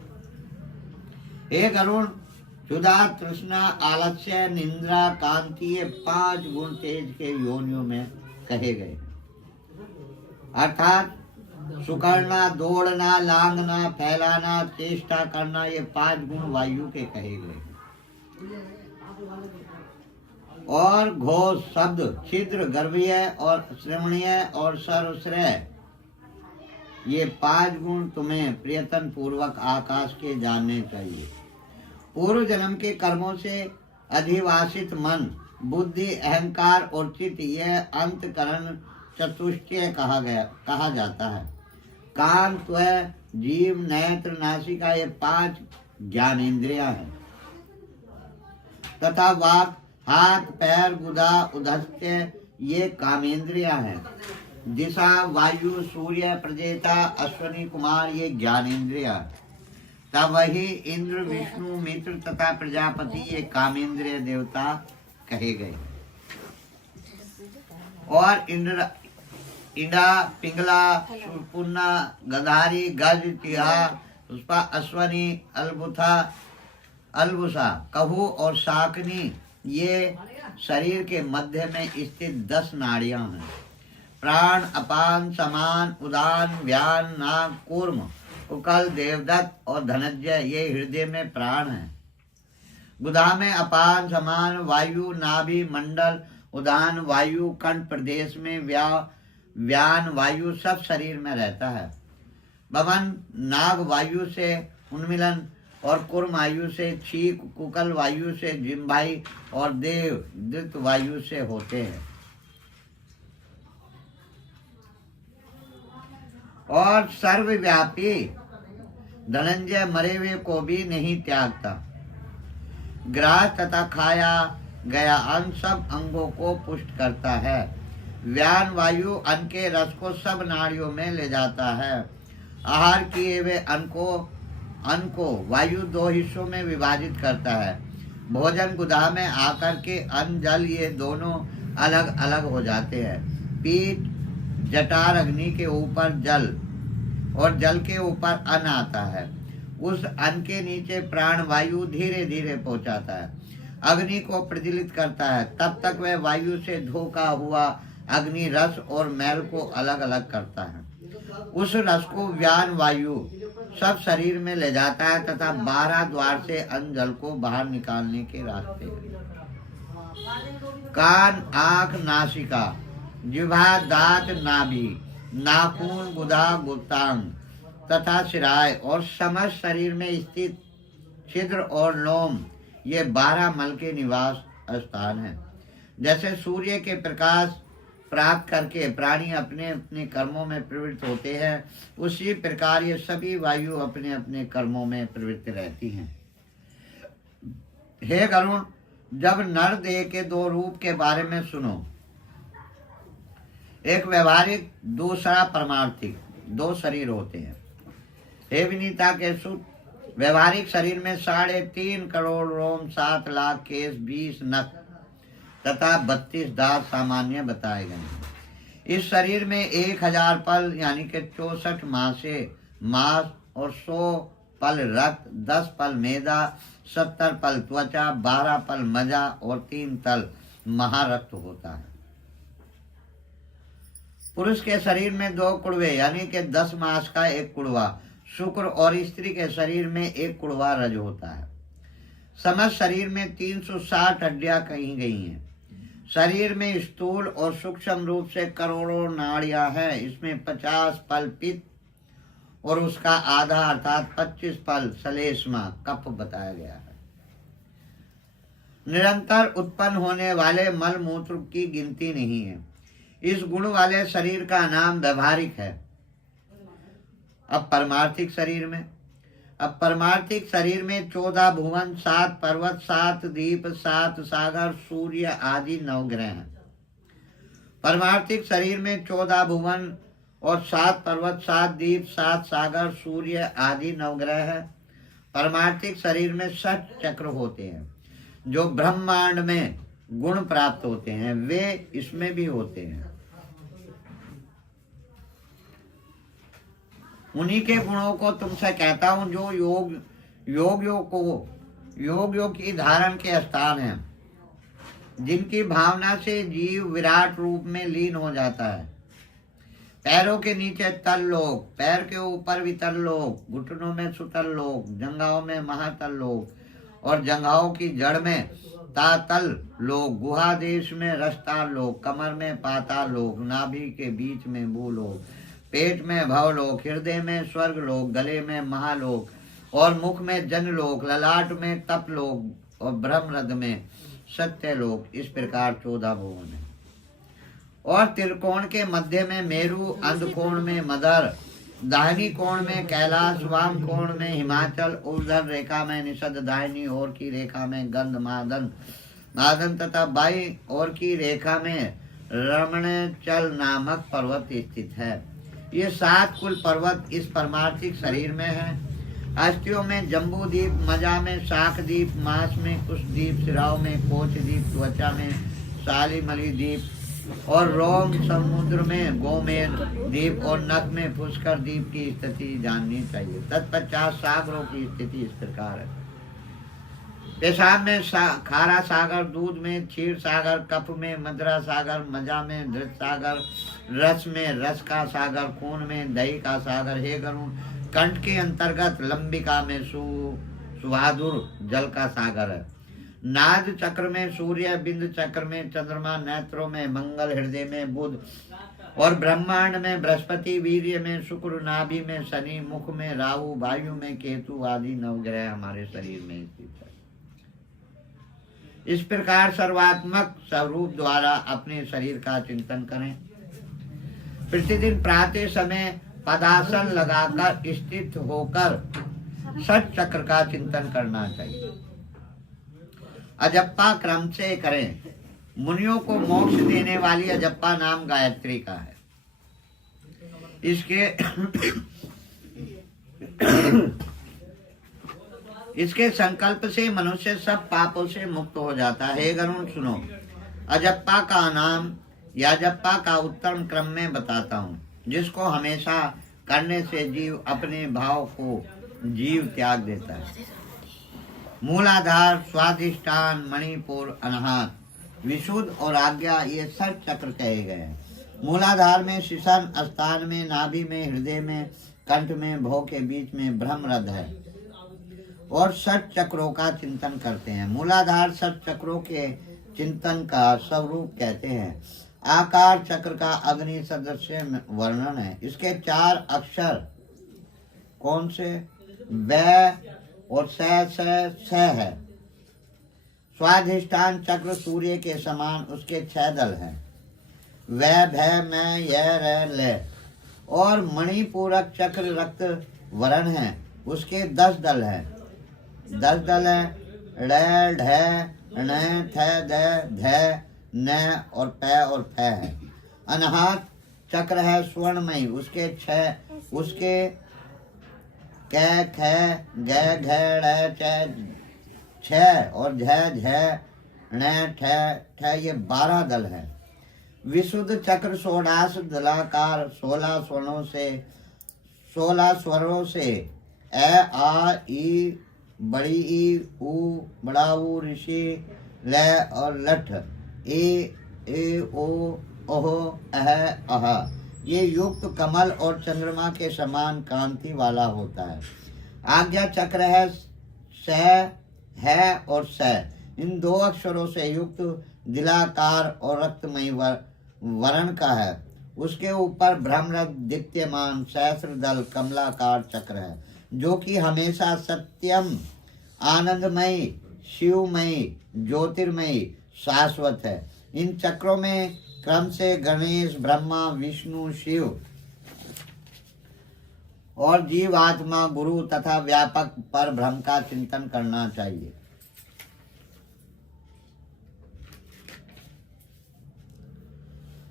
हे गरुण, क्षुधा, तृष्णा, आलस्य, निंद्रा, कांति ये 5 गुण तेज के योनियों में कहे गए। अर्थात सुकड़ना, दौड़ना, लांगना, फैलाना, चेष्टा करना ये 5 गुण वायु के कहे गए। और घोष, शब्द, छिद्र, गर्भीय और श्रवणीय और सर्वश्रेय ये 5 गुण तुम्हें प्रयत्न पूर्वक आकाश के जानने चाहिए। पूर्व जन्म के कर्मों से अधिवासित मन, बुद्धि, अहंकार और चित्त यह अंतकरण चतुष्टय कहा जाता है। कान, त्वचा, जीव, नेत्र, नासिका ये 5 ज्ञानेंद्रियां हैं तथा वाक, हाथ, पैर, गुदा, उदस्त्य ये कामेंद्रियां हैं। दिशा, वायु, सूर्य, प्रजेता, अश्वनी कुमार ये ज्ञानेंद्रियां। तब वही इंद्र, विष्णु, मित्र तथा प्रजापति ये कामेंद्रिय देवता कहे गए। और इंद्रा, पिंगला, शूरपुन्ना, गधारी, गज, तिहा, पुष्पा, अश्वनी, अलबुसा, कहू और शाकनी ये शरीर के मध्य में स्थित 10 नाड़ियां हैं। प्राण, अपान, समान, उदान, व्यान, नाग, कूर्म, उकल, देवदत्त और धनंजय ये हृदय में प्राण हैं। गुदा में अपान, समान, वायु, नाभि मंडल, उदान वायु, कंठ प्रदेश में व्यान वायु सब शरीर में रहता है। बमन, नाग वायु से उन्मिलन और कुर्म वायु से छीक, कुकल वायु से जिम्भाई और देव धृत वायु से होते हैं। और सर्वव्यापी धनंजय मरे हुए को भी नहीं त्यागता। ग्रास तथा खाया गया अन्न सब अंगों को पुष्ट करता है। व्यान वायु अन्न के रस को सब नाड़ियों में ले जाता है। आहार किए हुए अन्न को वायु 2 हिस्सों में विभाजित करता है। भोजन गुदा में आकर के अन्न जल ये दोनों अलग अलग हो जाते हैं। पीठ जटार अग्नि के ऊपर जल और जल के ऊपर अन्न आता है। उस अन्न के नीचे प्राण वायु धीरे धीरे पहुंचाता है, अग्नि को प्रज्वलित करता है। तब तक वह वायु से धोखा हुआ अग्नि रस और मैल को अलग अलग करता है। उस रस को व्यान वायु सब शरीर में ले जाता है तथा 12 द्वार से अन्न जल को बाहर निकालने के रास्ते हैं। कान, आँख, नासिका, जिह्वा, दांत, नाभि, नाखून, गुदा, गुप्तांग तथा सिराय और समस्त शरीर में स्थित छिद्र और लोम ये 12 मल के निवास स्थान हैं। जैसे सूर्य के प्रकाश प्राप्त करके प्राणी अपने अपने कर्मों में प्रवृत्त होते हैं, उसी प्रकार ये सभी वायु अपने अपने कर्मों में प्रवृत्त रहती हैं। हे गरुण, जब नर देह के 2 रूप के बारे में सुनो, एक व्यवहारिक दूसरा परमार्थिक, 2 शरीर होते हैं। हे विनीता के सुत, व्यवहारिक शरीर में 3.5 करोड़ रोम, 7 लाख केस, 20 नख तथा 32 दांत सामान्य बताए गए हैं। इस शरीर में 1000 पल यानी कि 64 मांस और 100 पल रक्त, 10 पल मेदा, 70 पल त्वचा, 12 पल मजा और 3 तल महारक्त होता है। पुरुष के शरीर में 2 कुड़वे यानी कि 10 मास का 1 कुड़वा शुक्र और स्त्री के शरीर में 1 कुड़वा रज होता है। समस्त शरीर में 360 हड्डियां कही गई हैं। शरीर में स्थूल और सूक्ष्म रूप से करोड़ों नाड़ियां हैं। इसमें 50 पल पित्त, और उसका आधा अर्थात 25 फल सलेस्मा कप बताया गया है। निरंतर उत्पन्न होने वाले मल मूत्र की गिनती नहीं है। इस गुण वाले शरीर का नाम व्यवहारिक है। अब परमार्थिक शरीर में 14 भुवन, 7 पर्वत, 7 द्वीप, 7 सागर, सूर्य आदि 9 ग्रह हैं। परमार्थिक शरीर में 14 भुवन और 7 पर्वत, 7 द्वीप, 7 सागर, सूर्य आदि 9 ग्रह है। परमार्थिक शरीर में 6 चक्र होते हैं जो ब्रह्मांड में गुण प्राप्त होते हैं, वे इसमें भी होते हैं। उन्हीं के गुणों को तुमसे कहता हूं जो योग की धारण के स्थान है, जिनकी भावना से जीव विराट रूप में लीन हो जाता है। पैरों के नीचे तल लोक, पैर के ऊपर वितल लोक, घुटनों में सुतल लोक, जंघाओं में महातल लोक और जंघाओं की जड़ में तातल लोक, गुहा देश में रसताल लोक, कमर में पाताल लोक, नाभि के बीच में भूलोक, पेट में भवलोक, हृदय में स्वर्ग लोक, गले में महालोक और मुख में जनलोक, ललाट में तपलोक और ब्रह्मरथ में सत्यलोक। इस प्रकार 14 भुवन है। और त्रिकोण के मध्य में मेरु, अंधकोण में मदर, दाहिनी कोण में कैलाश, वाम कोण में हिमाचल, ऊर्ध्व रेखा में निषद, दाहिनी ओर की रेखा में गंध मादन तथा बाई ओर की रेखा में रमणचल नामक पर्वत स्थित है। ये 7 कुल पर्वत इस परमार्थिक शरीर में है। अस्थियों में जम्बू द्वीप, मजा में शाख द्वीप, मांस में कुश द्वीप, सिराओं में कोच द्वीप, त्वचा में शालिमली द्वीप और रोम समुद्र में गोमेद द्वीप और नख में पुष्कर द्वीप की स्थिति जाननी चाहिए। तत्पश्चात सागरों की स्थिति इस प्रकार है। पेशाब में खारा सागर, दूध में क्षीर सागर, कफ में मदरा सागर, मजा में धृत सागर, रस में रस का सागर, खून में दही का सागर। हे गरुण, कंठ के अंतर्गत लंबिका में सुवादुर जल का सागर है। नाद चक्र में सूर्य, बिंद चक्र में चंद्रमा, नेत्रों में मंगल, हृदय में बुध और ब्रह्मांड में बृहस्पति, वीर्य में शुक्र, नाभि में शनि, मुख में राहु, वायु में केतु आदि 9 ग्रह हमारे शरीर में स्थित है। इस प्रकार सर्वात्मक स्वरूप द्वारा अपने शरीर का चिंतन करें। प्रतिदिन प्रातः समय पदासन लगाकर स्थित होकर षट चक्र का चिंतन करना चाहिए। अजप्पा क्रम से करें। मुनियों को मोक्ष देने वाली अजप्पा नाम गायत्री का है। इसके संकल्प से मनुष्य सब पापों से मुक्त हो जाता है। हे गरुण सुनो, अजप्पा का नाम या जप्पा का उत्तम क्रम में बताता हूँ, जिसको हमेशा करने से जीव अपने भाव को जीव त्याग देता है। मूलाधार, स्वाधिष्ठान, मणिपुर, अनाहत, विशुद्ध और आज्ञा, ये षट चक्र कहे गए हैं। मूलाधार में शिशन, स्थान में नाभि में, हृदय में, कंठ में, भौ के बीच में ब्रह्मरथ है और षट चक्रों का चिंतन करते हैं। मूलाधार षट चक्रों के चिंतन का स्वरूप कहते हैं। आकार चक्र का अग्नि सदृश वर्णन है। इसके 4 अक्षर कौन से? व और स है। स्वाधिष्ठान चक्र सूर्य के समान, उसके 6 दल हैं। व, भ, म, य, र, ल। और मणिपूरक चक्र रक्त वर्ण है, उसके 10 दल हैं। 10 दल है। ड़, ढ, ण, थ, द, ध, न और प और फ है। अनाहत चक्र है स्वर्णमयी, उसके 6 ख, ग, घ, ड़, च 6 और झ, ण, ठ, ये 12 दल है। विशुद्ध चक्र 16 दलाकार 16 स्वरों से अ, आ, ई, बड़ी ई, उ, बड़ा उ, ऋषि, ल और लठ, ए, ओ, ओह, अह, ये युक्त कमल और चंद्रमा के समान कांति वाला होता है। आज्ञा चक्र है स, है और स। इन 2 अक्षरों से युक्त दिलाकार और रक्तमयी वर्ण का है उसके ऊपर ब्रह्मरथ दीप्यमान सहस्र दल कमलाकार चक्र है, जो कि हमेशा सत्यम, आनंदमयी, शिवमयी, ज्योतिर्मयी, शाश्वत है। इन चक्रों में क्रम से गणेश, ब्रह्मा, विष्णु, शिव और जीवात्मा, गुरु तथा व्यापक पर ब्रह्म का चिंतन करना चाहिए।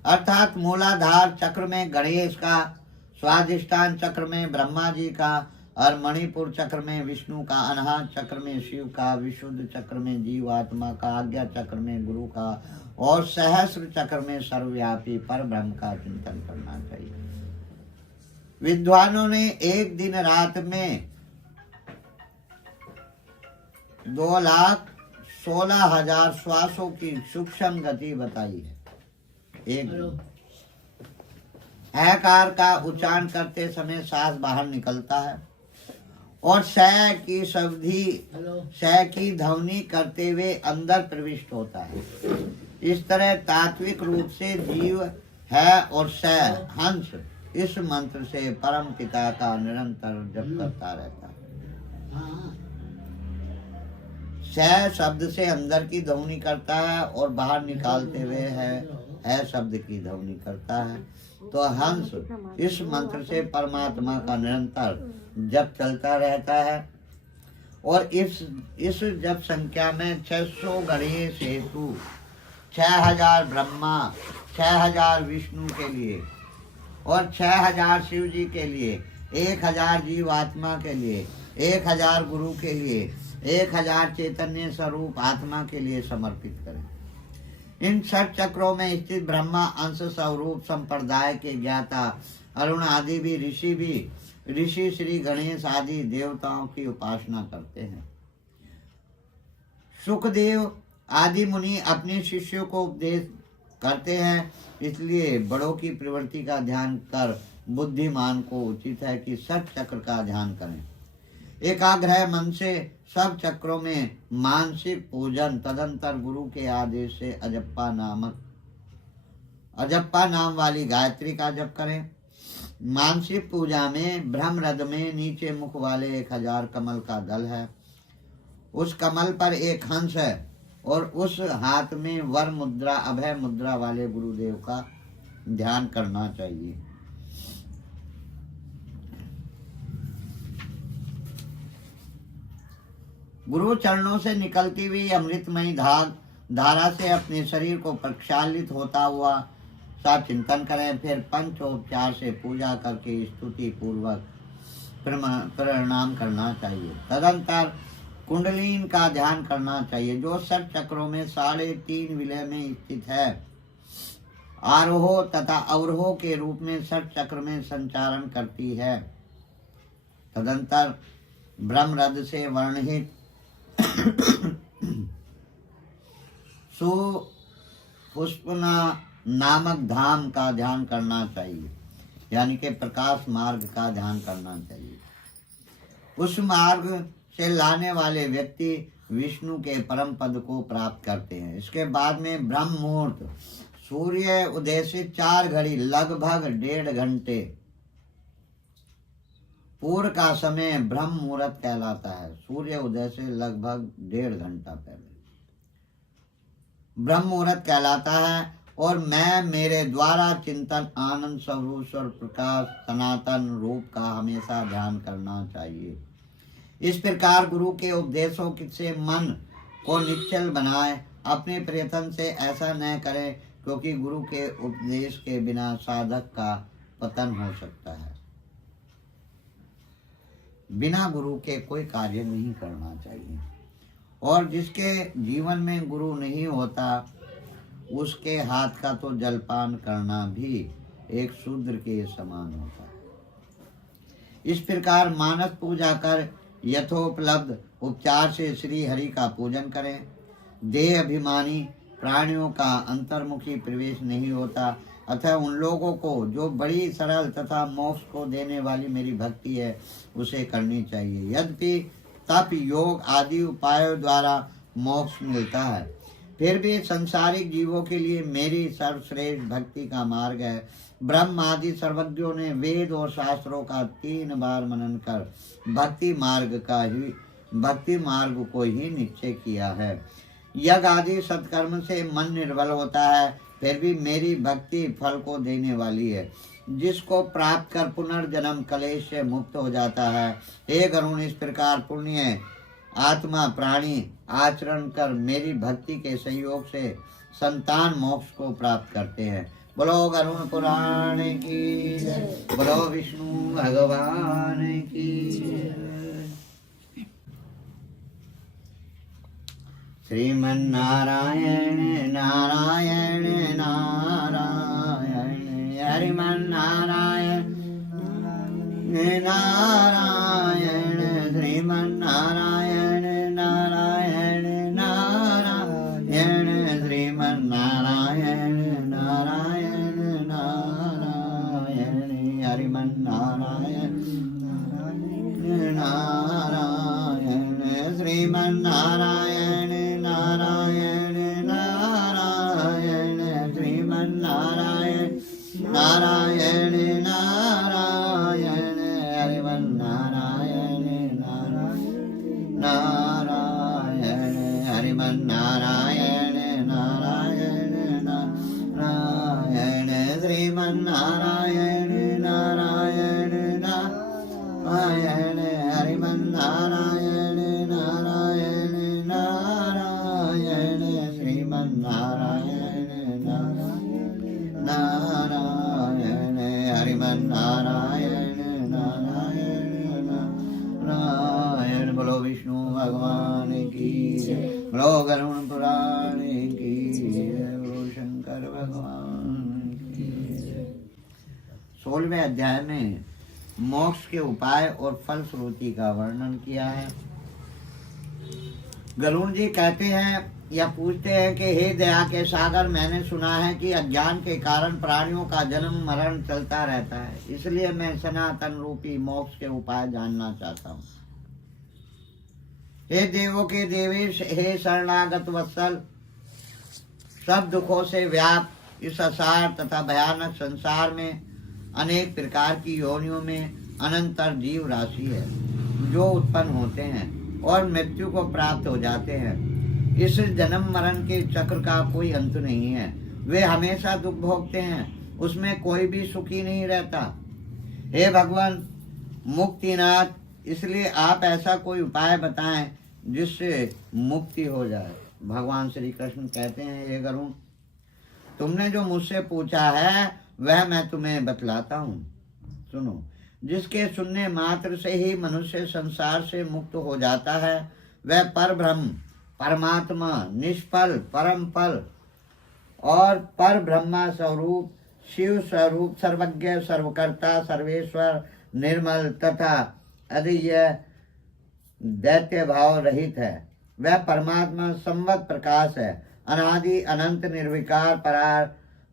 अर्थात मूलाधार चक्र में गणेश का, स्वाधिष्ठान चक्र में ब्रह्मा जी का और मणिपुर चक्र में विष्णु का, अनाहत चक्र में शिव का, विशुद्ध चक्र में जीवात्मा का, आज्ञा चक्र में गुरु का और सहस्र चक्र में सर्वव्यापी पर ब्रह्म का चिंतन करना चाहिए। विद्वानों ने एक दिन रात में 2,16,000 श्वासों की सूक्ष्म गति बताई है। एक ऐकार का उच्चारण करते समय सांस बाहर निकलता है और सह की ध्वनि करते हुए अंदर प्रविष्ट होता है। इस तरह तात्विक रूप से जीव है और सह हंस इस मंत्र से परम पिता का निरंतर जप करता रहता है। सह शब्द से अंदर की ध्वनि करता है और बाहर निकालते हुए है शब्द की ध्वनि करता है। तो हंस इस मंत्र से परमात्मा का निरंतर जप चलता रहता है और इस जप संख्या में 600 गणेश हेतु, 6000 ब्रह्मा, 6000 विष्णु के लिए और 6000 शिव जी के लिए, 1000 जीवात्मा के लिए, 1000 गुरु के लिए, 1000 चैतन्य स्वरूप आत्मा के लिए समर्पित करें। इन 6 चक्रों में स्थित ब्रह्मा अंश स्वरूप संप्रदाय के ज्ञाता अरुण आदि भी ऋषि श्री गणेश आदि देवताओं की उपासना करते हैं। सुखदेव आदि मुनि अपने शिष्यों को उपदेश करते हैं, इसलिए बड़ों की प्रवृत्ति का ध्यान कर बुद्धिमान को उचित है कि 6 चक्र का ध्यान करें। एकाग्र मन से सब चक्रों में मानसिक पूजन, तदंतर गुरु के आदेश से अजप्पा नाम वाली गायत्री का जप करें। मानसिक पूजा में ब्रह्मरथ में नीचे मुख वाले 1000 कमल का दल है। उस कमल पर एक हंस है और उस हाथ में वर मुद्रा, अभय मुद्रा वाले गुरुदेव का ध्यान करना चाहिए। गुरु चरणों से निकलती हुई अमृतमयी धारा से अपने शरीर को प्रक्षालित होता हुआ सा चिंतन करें। फिर पंचोपचार से पूजा करके स्तुति पूर्वक प्रणाम करना चाहिए। तदंतर कुंडलीन का ध्यान करना चाहिए, जो 6 चक्रों में 3.5 विलय में स्थित है। आरोह तथा अवरोह के रूप में 6 चक्र में संचारण करती है। तदंतर ब्रह्मरथ से वर्णित सुपुष्पना नामक धाम का ध्यान करना चाहिए, यानी कि प्रकाश मार्ग का ध्यान करना चाहिए। उस मार्ग से लाने वाले व्यक्ति विष्णु के परम पद को प्राप्त करते हैं। इसके बाद में ब्रह्म मुहूर्त, सूर्य उदय से 4 घड़ी लगभग 1.5 घंटे पूर्व का समय ब्रह्म मुहूर्त कहलाता है। सूर्य उदय से लगभग 1.5 घंटा पहले ब्रह्म मुहूर्त कहलाता है और मैं मेरे द्वारा चिंतन आनंद स्वरूप और प्रकाश सनातन रूप का हमेशा ध्यान करना चाहिए। इस प्रकार गुरु के उपदेशों से मन को निश्चल बनाए। अपने प्रयत्न से ऐसा न करें, क्योंकि गुरु के उपदेश के बिना साधक का पतन हो सकता है। बिना गुरु के कोई कार्य नहीं करना चाहिए और जिसके जीवन में गुरु नहीं होता उसके हाथ का तो जलपान करना भी एक शूद्र के समान होता है। इस प्रकार मानस पूजा कर यथोपलब्ध उपचार से श्री हरि का पूजन करें। देह अभिमानी प्राणियों का अंतर्मुखी प्रवेश नहीं होता, अतः उन लोगों को जो बड़ी सरल तथा मोक्ष को देने वाली मेरी भक्ति है उसे करनी चाहिए। यद्यपि तप, योग आदि उपायों द्वारा मोक्ष मिलता है, फिर भी संसारिक जीवों के लिए मेरी सर्वश्रेष्ठ भक्ति का मार्ग है। ब्रह्म आदि सर्वज्ञों ने वेद और शास्त्रों का 3 बार मनन कर भक्ति मार्ग को ही निश्चय किया है। यज्ञ आदि सत्कर्म से मन निर्बल होता है, फिर भी मेरी भक्ति फल को देने वाली है, जिसको प्राप्त कर पुनर्जन्म कलेश से मुक्त हो जाता है। हे गरुण, इस प्रकार पुण्य आत्मा प्राणी आचरण कर मेरी भक्ति के सहयोग से संतान मोक्ष को प्राप्त करते हैं। बोलो गरुण पुराण की जय, बोलो विष्णु भगवान की जय। श्रीमन्नारायण नारायण नारायण हरिमन्नारायण नारायण श्रीमन्नारायण नारायण नारायण श्रीमन्नारायण नारायण नारायण हरिमन्नारायण नारायण श्रीमन्नारायण नारायण नारायण श्रीमन्नारायण नारायण नारायण हरिमन्नारायण नारायण हरिमन्नारायण नारायण नारायण श्रीमन्नारायण नारायण नारायण हरिमन्नारायण नारायण नारायण श्रीमन्नारायण नारायण हरिमन्नारायण नारायण नारायण। बोलो विष्णु भगवान की जय, बोलो गरुण पुराण की जय, बोलो शंकर भगवान की जय। 16वें अध्याय में मोक्ष के उपाय और फल श्रुति का वर्णन किया है। गरुण जी कहते हैं या पूछते हैं कि हे दया के सागर, मैंने सुना है कि अज्ञान के कारण प्राणियों का जन्म मरण चलता रहता है, इसलिए मैं सनातन रूपी मोक्ष के उपाय जानना चाहता हूँ। हे देवों के देवेश, हे शरणागत वत्सल, सब दुखों से व्याप्त इस असार तथा भयानक संसार में अनेक प्रकार की योनियों में अनंतर जीव राशि है, जो उत्पन्न होते हैं और मृत्यु को प्राप्त हो जाते हैं। इस जन्म मरण के चक्र का कोई अंत नहीं है। वे हमेशा दुख भोगते हैं, उसमें कोई भी सुखी नहीं रहता। हे भगवान मुक्तिनाथ, इसलिए आप ऐसा कोई उपाय बताएं जिससे मुक्ति हो जाए। भगवान श्री कृष्ण कहते हैं, हे गरुण, तुमने जो मुझसे पूछा है वह मैं तुम्हें बतलाता हूँ, सुनो। जिसके सुनने मात्र से ही मनुष्य संसार से मुक्त हो जाता है, वह पर ब्रह्म परमात्मा निष्फल परम फल और पर ब्रह्मा स्वरूप शिव स्वरूप सर्वज्ञ सर्वकर्ता सर्वेश्वर निर्मल तथा अद्वितीय दैत्य भाव रहित है। वह परमात्मा संवत प्रकाश है, अनादि अनंत निर्विकार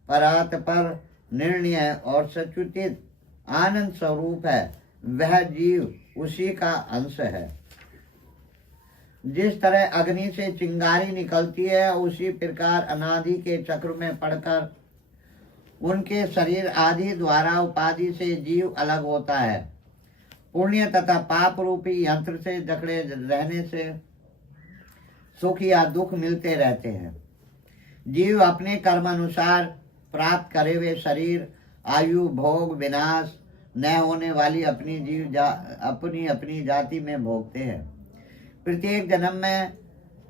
परात्पर निर्णय और सचुचित आनंद स्वरूप है। वह जीव उसी का अंश है। जिस तरह अग्नि से चिंगारी निकलती है, उसी प्रकार अनादि के चक्र में पड़कर उनके शरीर आदि द्वारा उपाधि से जीव अलग होता है। पुण्य तथा पाप रूपी यंत्र से जकड़े रहने से सुख या दुख मिलते रहते हैं। जीव अपने कर्म अनुसार प्राप्त करे हुए शरीर, आयु, भोग, विनाश न होने वाली अपनी अपनी जाति में भोगते हैं। प्रत्येक जन्म में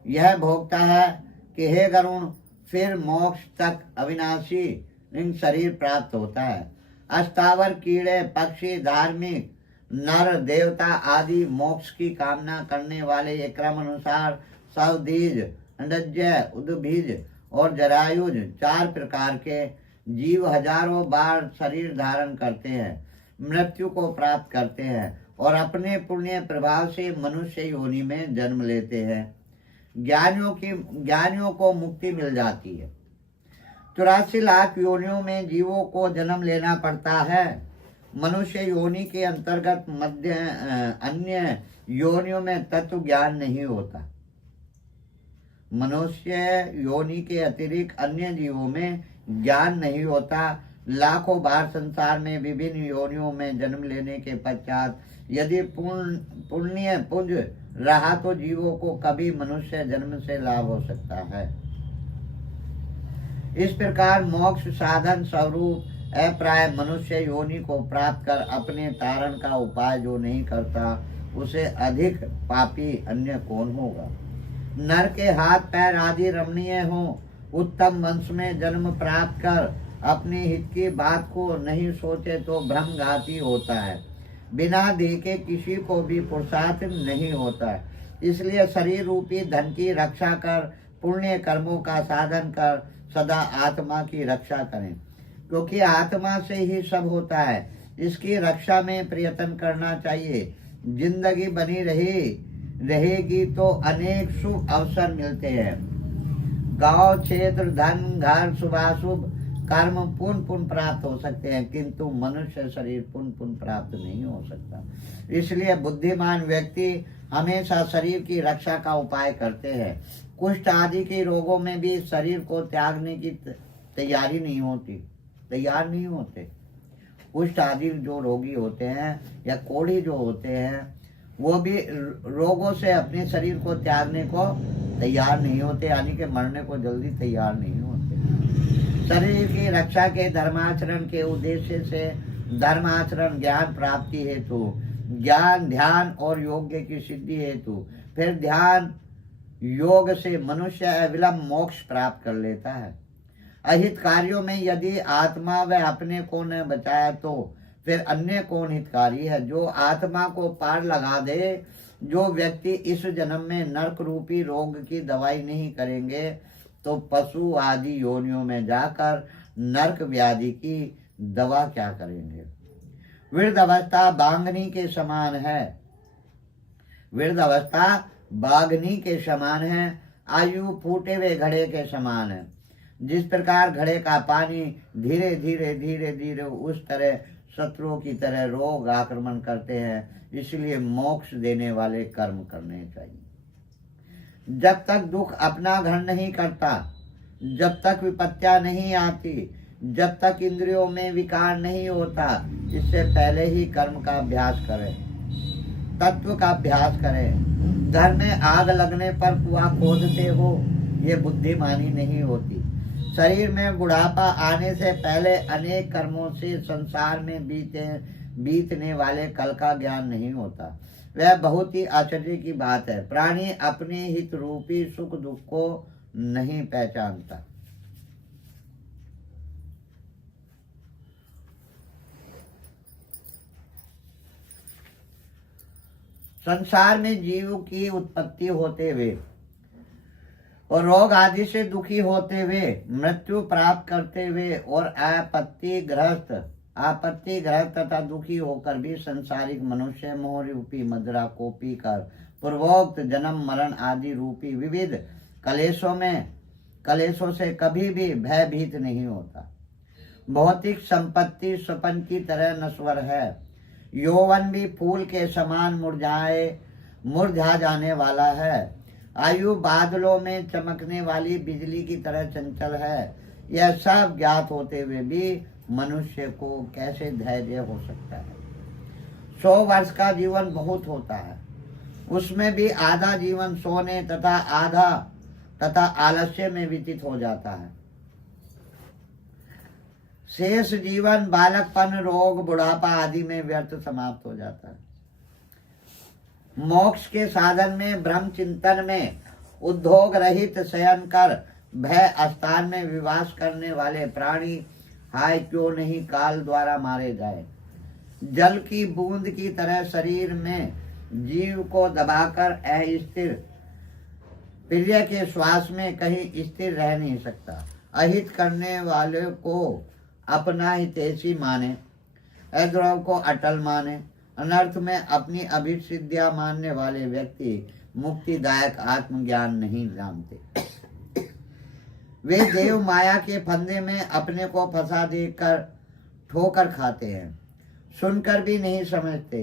यह भोगता है कि हे गरुण, फिर मोक्ष तक अविनाशी लिंग शरीर प्राप्त होता है। अस्थावर कीड़े, पक्षी, धार्मिक नर देवता आदि मोक्ष की कामना करने वाले ये क्रम अनुसार सवदीज, अंडज्य, उद्भिज और जरायुज 4 प्रकार के जीव हजारों बार शरीर धारण करते हैं, मृत्यु को प्राप्त करते हैं और अपने पुण्य प्रभाव से मनुष्य योनि में जन्म लेते हैं। ज्ञानियों को मुक्ति मिल जाती है। 84 लाख योनियों में जीवों को जन्म लेना पड़ता है। मनुष्य योनि के अंतर्गत अन्य योनियों में तत्व ज्ञान नहीं होता। मनुष्य योनि के अतिरिक्त अन्य जीवों में ज्ञान नहीं होता। लाखों बार संसार में विभिन्न योनियों में जन्म लेने के पश्चात यदि पुण्य पुंज रहा तो जीवों को कभी मनुष्य जन्म से लाभ हो सकता है। इस प्रकार मोक्ष साधन स्वरूप अप्राय मनुष्य योनि को प्राप्त कर अपने तारण का उपाय जो नहीं करता उसे अधिक पापी अन्य कौन होगा। नर के हाथ पैर आदि रमणीय हो, उत्तम वंश में जन्म प्राप्त कर अपने हित की बात को नहीं सोचे तो भ्रमघाती होता है। बिना देखे किसी को भी पुरुषार्थ नहीं होता है। इसलिए शरीर रूपी धन की रक्षा कर पुण्य कर्मों का साधन कर सदा आत्मा की रक्षा करें, क्योंकि आत्मा से ही सब होता है। इसकी रक्षा में प्रयत्न करना चाहिए। जिंदगी बनी रहेगी तो अनेक शुभ अवसर मिलते हैं। गांव, क्षेत्र, धन, घर, शुभाशुभ कर्म पुण्य प्राप्त हो सकते हैं, किंतु मनुष्य शरीर पुण्य प्राप्त नहीं हो सकता। इसलिए बुद्धिमान व्यक्ति हमेशा शरीर की रक्षा का उपाय करते हैं। कुष्ठ आदि के रोगों में भी शरीर को त्यागने की तैयार नहीं होते। कुष्ठ आदि जो रोगी होते हैं या कोढ़ी जो होते हैं वो भी रोगों से अपने शरीर को त्यागने को तैयार नहीं होते, यानी कि मरने को जल्दी तैयार नहीं होते। शरीर की रक्षा के धर्माचरण के उद्देश्य से धर्माचरण, ज्ञान प्राप्ति हेतु ज्ञान, ध्यान और योग्य की सिद्धि हेतु, फिर ध्यान योग से मनुष्य अविलंब मोक्ष प्राप्त कर लेता है। अहित कार्यों में यदि आत्मा व अपने को न बचाया तो फिर अन्य कौन हितकारी है। जो आत्मा को पार लगा दे, जो व्यक्ति इस जन्म में नरक रूपी रोग की दवाई नहीं करेंगे तो पशु आदि योनियों में जाकर नरक व्याधि की दवा क्या करेंगे। वृद्ध अवस्था बांगनी के समान है। वृद्ध अवस्था बागनी के समान है। आयु फूटे हुए घड़े के समान है। जिस प्रकार घड़े का पानी धीरे धीरे उस तरह शत्रुओं की तरह रोग आक्रमण करते हैं। इसलिए मोक्ष देने वाले कर्म करने चाहिए। जब तक दुख अपना घर नहीं करता, जब तक विपत्तियां नहीं आती, जब तक इंद्रियों में विकार नहीं होता, इससे पहले ही कर्म का अभ्यास करें, तत्व का अभ्यास करें। घर में आग लगने पर कुआं खोदते हो, ये बुद्धिमानी नहीं होती। शरीर में बुढ़ापा आने से पहले अनेक कर्मों से संसार में बीतने वाले कल का ज्ञान नहीं होता। वह बहुत ही आश्चर्य की बात है। प्राणी अपने हित रूपी सुख दुख को नहीं पहचानता। संसार में जीव की उत्पत्ति होते हुए और रोग आदि से दुखी होते हुए, मृत्यु प्राप्त करते हुए और आपत्तिग्रस्त तथा दुखी होकर भी संसारिक मनुष्य मोह रूपी मदिरा को पीकर पूर्वोक्त जन्म मरण आदि रूपी विविध कलेशों से कभी भी भयभीत नहीं होता। भौतिक संपत्ति स्वप्न की तरह नश्वर है। यौवन भी फूल के समान मुरझा जाने वाला है। आयु बादलों में चमकने वाली बिजली की तरह चंचल है। यह सब ज्ञात होते हुए भी मनुष्य को कैसे धैर्य हो सकता है। 100 वर्ष का जीवन बहुत होता है। उसमें भी आधा जीवन सोने तथा आलस्य में व्यतीत हो जाता है। शेष जीवन बालकपन, रोग, बुढ़ापा आदि में व्यर्थ समाप्त हो जाता है। मोक्ष के साधन में, ब्रह्म चिंतन में, उद्योग रहित शयन कर भय स्थान में विवास करने वाले प्राणी हाय क्यों नहीं काल द्वारा मारे जाए। जल की बूंद की तरह शरीर में जीव को दबाकर अस्थिर प्रिय के श्वास में कहीं स्थिर रह नहीं सकता। अहित करने वाले को अपना हितैषी माने, अध्रुव को अटल माने, अनर्थ में अपनी अभिसिद्धियां मानने वाले व्यक्ति मुक्तिदायक आत्मज्ञान नहीं जानते। वे देव माया के फंदे में अपने को फंसा देकर ठोकर खाते हैं। सुनकर भी नहीं समझते,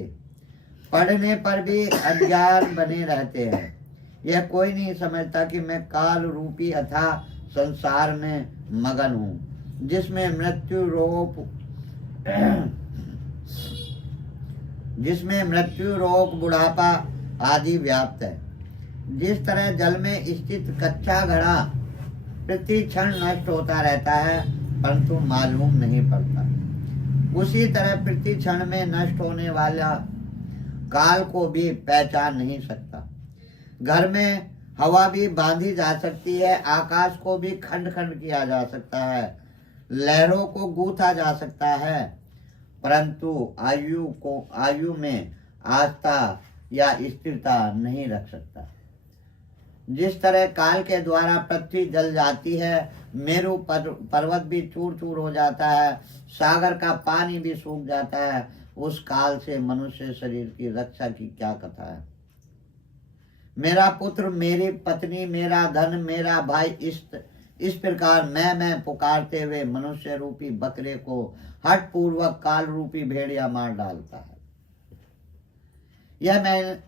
पढ़ने पर भी अज्ञान बने रहते हैं। यह कोई नहीं समझता कि मैं काल रूपी अथाह संसार में मगन हूँ, जिसमें मृत्यु रोग बुढ़ापा आदि व्याप्त है। जिस तरह जल में स्थित कच्चा घड़ा प्रति क्षण नष्ट होता रहता है परंतु मालूम नहीं पड़ता, उसी तरह प्रति क्षण में नष्ट होने वाला काल को भी पहचान नहीं सकता। घर में हवा भी बांधी जा सकती है, आकाश को भी खंड खंड किया जा सकता है, लहरों को गूंथा जा सकता है, परंतु आयु में आस्था या स्थिरता नहीं रख सकता। जिस तरह काल के द्वारा पृथ्वी जल जाती है, मेरु पर्वत भी चूर चूर हो जाता है, सागर का पानी भी सूख जाता है, उस काल से मनुष्य शरीर की रक्षा की क्या कथा है। मेरा पुत्र, मेरी पत्नी, मेरा धन, मेरा भाई, इस प्रकार मैं पुकारते हुए मनुष्य रूपी बकरे को हठ पूर्वक काल रूपी भेड़िया मार डालता है। यह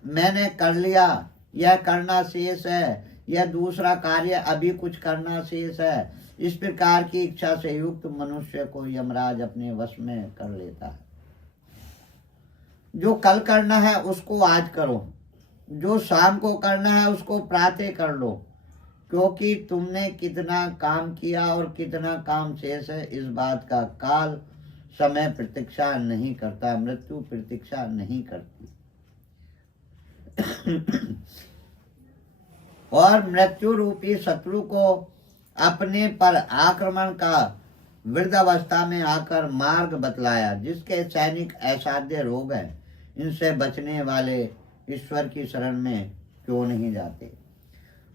मैंने कर लिया, यह करना शेष है, यह दूसरा कार्य अभी कुछ करना शेष है, इस प्रकार की इच्छा से युक्त मनुष्य को यमराज अपने वश में कर लेता है। जो कल करना है उसको आज करो, जो शाम को करना है उसको प्रातः कर लो, क्योंकि तुमने कितना काम किया और कितना काम शेष है इस बात का काल समय प्रतीक्षा नहीं करता, मृत्यु प्रतीक्षा नहीं करती। और मृत्यु रूपी शत्रु को अपने पर आक्रमण का वृद्धावस्था में आकर मार्ग बतलाया। जिसके सैनिक असाध्य रोग हैं, इनसे बचने वाले ईश्वर की शरण में क्यों नहीं जाते।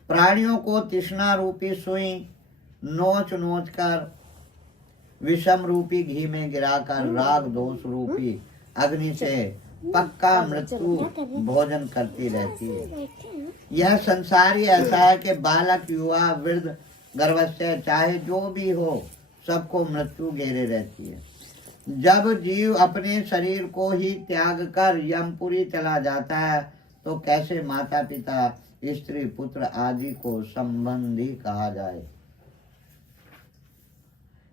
प्राणियों को तृष्णा रूपी सुई नोच नोच कर विषम रूपी घी में गिराकर राग दोष रूपी अग्नि से पक्का मृत्यु भोजन करती रहती है। यह संसार ही ऐसा है कि बालक, युवा, वृद्ध, गर्भस्थ चाहे जो भी हो, सबको मृत्यु घेरे रहती है। जब जीव अपने शरीर को ही त्याग कर यमपुरी चला जाता है तो कैसे माता पिता, स्त्री, पुत्र आदि को संबंधी कहा जाए।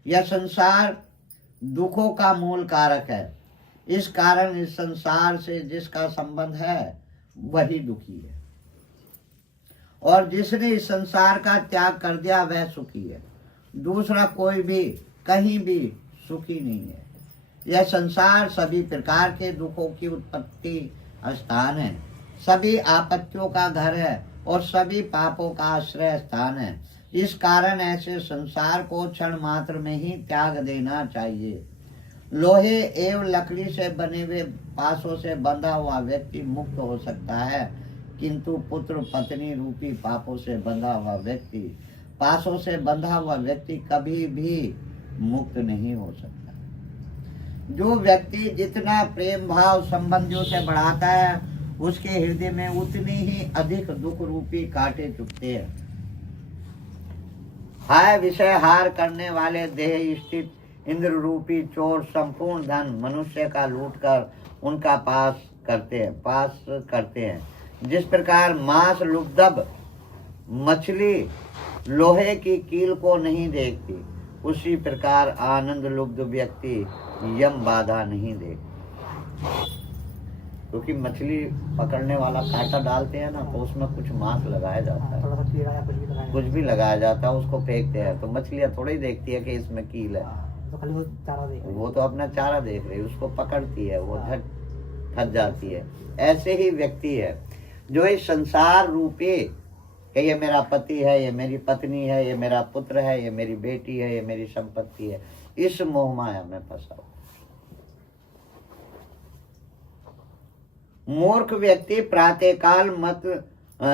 यह संसार दुखों का मूल कारक है, इस कारण इस संसार से जिसका संबंध है वही दुखी है, और जिसने इस संसार का त्याग कर दिया वह सुखी है। दूसरा कोई भी कहीं भी सुखी नहीं है। यह संसार सभी प्रकार के दुखों की उत्पत्ति स्थान है, सभी आपत्तियों का घर है और सभी पापों का आश्रय स्थान है। इस कारण ऐसे संसार को क्षण मात्र में ही त्याग देना चाहिए। लोहे एवं लकड़ी से बने हुए पासों से बंधा हुआ व्यक्ति मुक्त हो सकता है, किंतु पुत्र पत्नी रूपी पापों से बंधा हुआ व्यक्ति, पासों से बंधा हुआ व्यक्ति कभी भी मुक्त नहीं हो सकता। जो व्यक्ति जितना प्रेम भाव संबंधियों से बढ़ाता है, उसके हृदय में उतनी ही अधिक दुख रूपी कांटे चुभते हैं। हाय विषय हार करने वाले देह स्थित इंद्र रूपी चोर संपूर्ण धन मनुष्य का लूट कर उनका पास करते हैं। जिस प्रकार मांस लुब्धब मछली लोहे की कील को नहीं देखती, उसी प्रकार आनंद लुब्ध व्यक्ति यम बाधा नहीं देखती। क्योंकि मछली पकड़ने वाला कांटा डालते हैं ना, तो उसमें कुछ मांस लगाया जाता है, कुछ भी लगाया जाता है, उसको फेंकते हैं, तो मछलियाँ थोड़ी ही देखती है कि इसमें कील है, वो तो अपना चारा देख रही है, उसको पकड़ती है, वो झट फंस जाती है। ऐसे ही व्यक्ति है जो इस संसार रूपी कि ये मेरा पति है, ये मेरी पत्नी है, ये मेरा पुत्र है, ये मेरी बेटी है, ये मेरी संपत्ति है, इस मोह माया में फंसा हुआ। मूर्ख व्यक्ति प्रातःकाल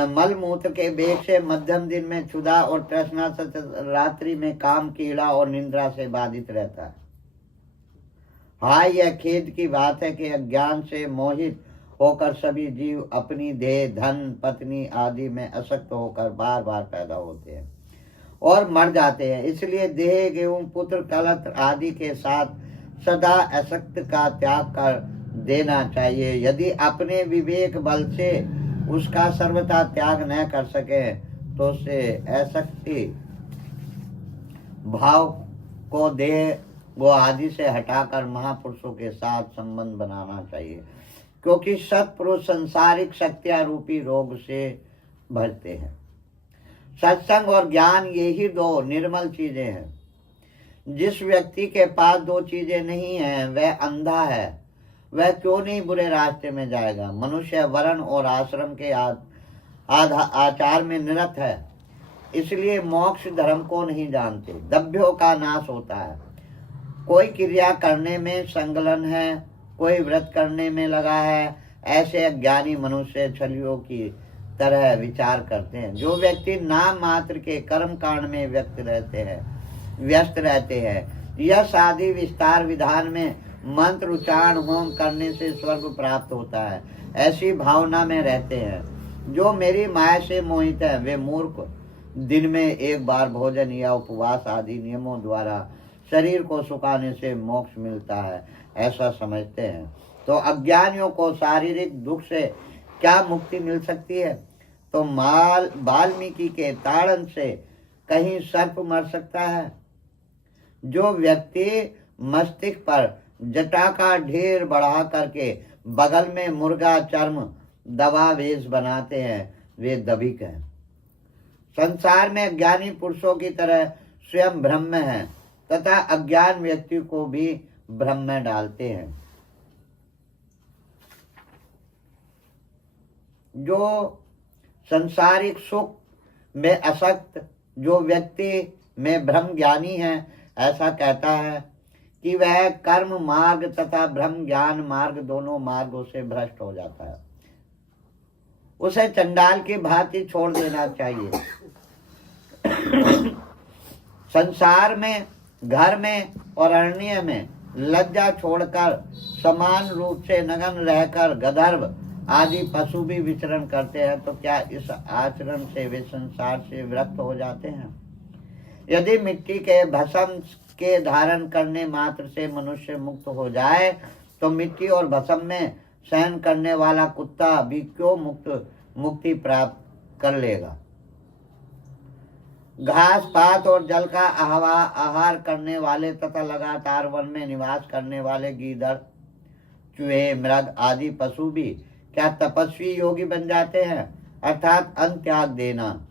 मल मूत्र के वेग से मध्यम दिन में क्षुधा और तृष्णा से रात्रि में काम कीड़ा और निंद्रा से बाधित रहता है। हाय यह खेद की बात है कि अज्ञान से मोहित होकर सभी जीव अपनी देह, धन, पत्नी आदि में असक्त होकर बार बार पैदा होते हैं और मर जाते हैं। इसलिए देह एवं पुत्र कलत्र आदि के साथ सदा असक्त का त्याग कर देना चाहिए। यदि अपने विवेक बल से उसका सर्वथा त्याग न कर सके तो उससे आसक्ति भाव को देह वो आदि से हटाकर महापुरुषों के साथ संबंध बनाना चाहिए, क्योंकि सत्पुरुष संसारिक शक्तियां रूपी रोग से भरते हैं। सत्संग और ज्ञान यही दो निर्मल चीजें हैं। जिस व्यक्ति के पास दो चीजें नहीं हैं वह अंधा है, वह क्यों नहीं बुरे रास्ते में जाएगा। मनुष्य वर्ण और आश्रम के आचार में निरत है, इसलिए मोक्ष धर्म को नहीं जानते। दभ्यों का नाश होता है। कोई क्रिया करने में संलग्न है, कोई व्रत करने में लगा है। ऐसे अज्ञानी मनुष्य छलियों की तरह विचार करते हैं। जो व्यक्ति नाम मात्र के कर्म कांड में व्यस्त रहते हैं, यश आदि विस्तार विधान में मंत्र उच्चारण होम करने से स्वर्ग प्राप्त होता है, ऐसी भावना में रहते हैं। जो मेरी माया से मोहित है वे मूर्ख दिन में एक बार भोजन या उपवास आदि नियमों द्वारा शरीर को सुखाने से मोक्ष मिलता है ऐसा समझते हैं। तो अज्ञानियों को शारीरिक दुख से क्या मुक्ति मिल सकती है? तो वाल्मीकि के ताड़न से कहीं सर्प मर सकता है? जो व्यक्ति मस्तिष्क पर जटा का ढेर बढ़ा करके बगल में मुर्गा चर्म दवा वेश बनाते हैं वे दभिक हैं। संसार में ज्ञानी पुरुषों की तरह स्वयं ब्रह्म है तथा अज्ञान व्यक्ति को भी भ्रम में डालते हैं। जो संसारिक सुख में असक्त जो व्यक्ति में ब्रह्म ज्ञानी है ऐसा कहता है कि वह कर्म मार्ग तथा ब्रह्म ज्ञान मार्ग दोनों मार्गों से भ्रष्ट हो जाता है। उसे चंडाल की भांति छोड़ देना चाहिए। संसार में, घर में और अरण्य में लज्जा छोड़कर समान रूप से नग्न रहकर गंधर्व आदि पशु भी विचरण करते हैं, तो क्या इस आचरण से वे संसार से विरक्त हो जाते हैं? यदि मिट्टी के भस्म के धारण करने मात्र से मनुष्य मुक्त हो जाए तो मिट्टी और भस्म में शयन करने वाला कुत्ता भी क्यों मुक्ति प्राप्त कर लेगा? घास पात और जल का आहार करने वाले तथा लगातार वन में निवास करने वाले गीदड़, चूहे, मृग आदि पशु भी क्या तपस्वी योगी बन जाते हैं? अर्थात अन्न त्याग देना।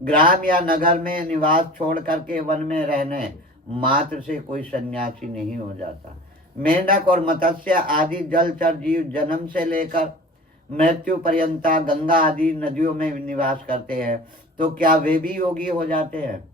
ग्राम या नगर में निवास छोड़ करके वन में रहने मात्र से कोई सन्यासी नहीं हो जाता। मेंढक और मत्स्य आदि जलचर जीव जन्म से लेकर मृत्यु पर्यंता गंगा आदि नदियों में निवास करते हैं, तो क्या वे भी योगी हो जाते हैं?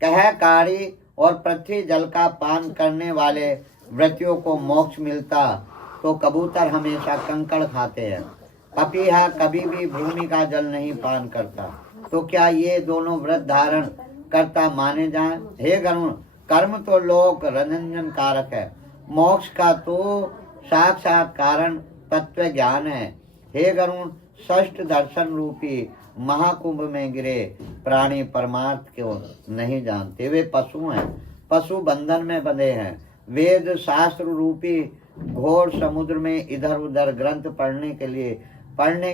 कह काड़ी और पृथ्वी जल का पान करने वाले व्रतियों को मोक्ष मिलता तो कबूतर हमेशा कंकड़ खाते हैं। पपीहा कभी भी भूमि का जल नहीं पान करता, तो क्या ये दोनों व्रत धारण करता माने जाएं? हे गरुण, कर्म तो लोक रंजन कारक है, मोक्ष का तो साक्षात कारण तत्व ज्ञान है। हे गरुण, षष्ठ दर्शन रूपी महाकुंभ में गिरे प्राणी परमार्थ को नहीं जानते, वे पशु हैं, पशु बंधन में बंधे हैं। वेद शास्त्र रूपी घोर समुद्र में इधर उधर ग्रंथ पढ़ने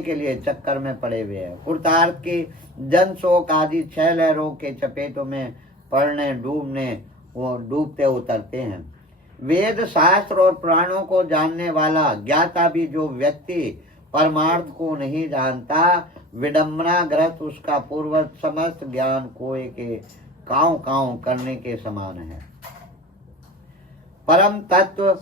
के लिए चक्कर में पड़े हुए हैं। पुरुषार्थ की जन शोक आदि 6 लहरों के चपेटों में पड़ने डूबते उतरते हैं। वेद शास्त्र और पुराणों को जानने वाला ज्ञाता भी जो व्यक्ति परमार्थ को नहीं जानता, विडंबना ग्रस्त उसका पूर्वज समस्त ज्ञान कोए के कांव कांव करने के समान है। परम तत्व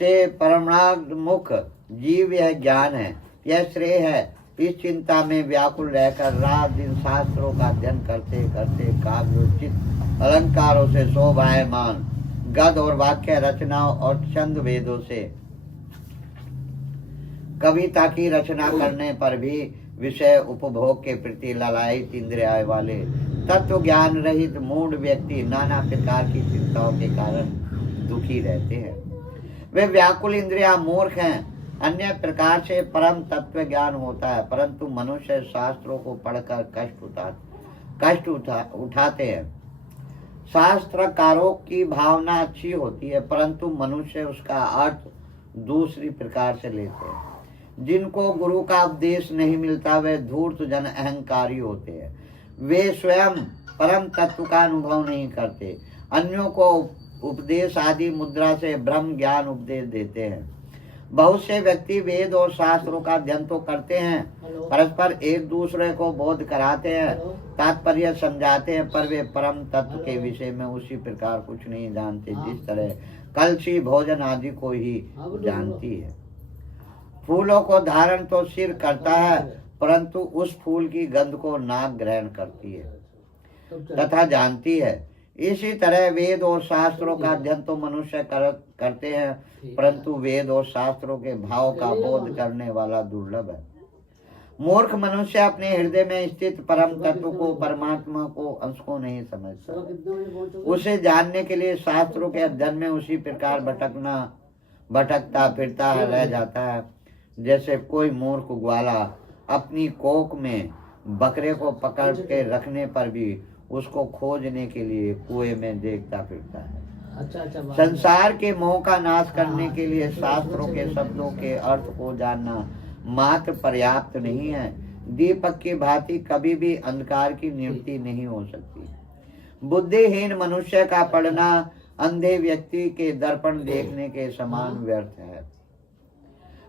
से परमार्थ जीव यह ज्ञान है, यह श्रेय है। इस चिंता में व्याकुल रहकर रात दिन शास्त्रों का अध्ययन करते करते काव्योचित अलंकारों से शोभायमान गद और वाक्य रचनाओं और छंद वेदों से कविता की रचना करने पर भी विषय उपभोग के प्रति ललायित इंद्रियां वाले तत्व ज्ञान रहित मूढ़ व्यक्ति नाना प्रकार की चिंताओं के कारण दुखी रहते हैं। वे व्याकुल इंद्रियां मूर्ख हैं। अन्य प्रकार से परम तत्व ज्ञान होता है, परंतु मनुष्य शास्त्रों को पढ़कर कष्ट उठाते हैं। शास्त्रकारों की भावना अच्छी होती है, परंतु मनुष्य उसका अर्थ दूसरी प्रकार से लेते हैं। जिनको गुरु का उपदेश नहीं मिलता वे धूर्त जन अहंकारी होते हैं। वे स्वयं परम तत्व का अनुभव नहीं करते, अन्यों को उपदेश आदि मुद्रा से ब्रह्म ज्ञान उपदेश देते हैं। बहुत से व्यक्ति वेद और शास्त्रों का अध्ययन तो करते हैं, परस्पर एक दूसरे को बोध कराते हैं, तात्पर्य समझाते हैं, पर वे परम तत्व के विषय में उसी प्रकार कुछ नहीं जानते जिस तरह कलशी भोजन आदि को ही जानती है। फूलों को धारण तो सिर करता है, परंतु उस फूल की गंध को नाक ग्रहण करती है तथा जानती है। इसी तरह वेद और शास्त्रों का अध्ययन तो मनुष्य करते हैं, परंतु वेद और शास्त्रों के भाव का बोध करने वाला दुर्लभ है। मूर्ख मनुष्य अपने हृदय में स्थित परम तत्व को, परमात्मा को, अंश को नहीं समझता। उसे जानने के लिए शास्त्रों के अध्ययन में उसी प्रकार भटकता फिरता रह जाता है, जैसे कोई मूर्ख ग्वाला अपनी कोख में बकरे को पकड़ के रखने पर भी उसको खोजने के लिए कुएं में देखता फिरता है। संसार के मोह का नाश करने के लिए शास्त्रों के शब्दों के अर्थ को जानना मात्र पर्याप्त नहीं है। दीपक की भांति कभी भी अंधकार की निवृत्ति नहीं हो सकती। बुद्धिहीन मनुष्य का पढ़ना अंधे व्यक्ति के दर्पण देखने के समान व्यर्थ है।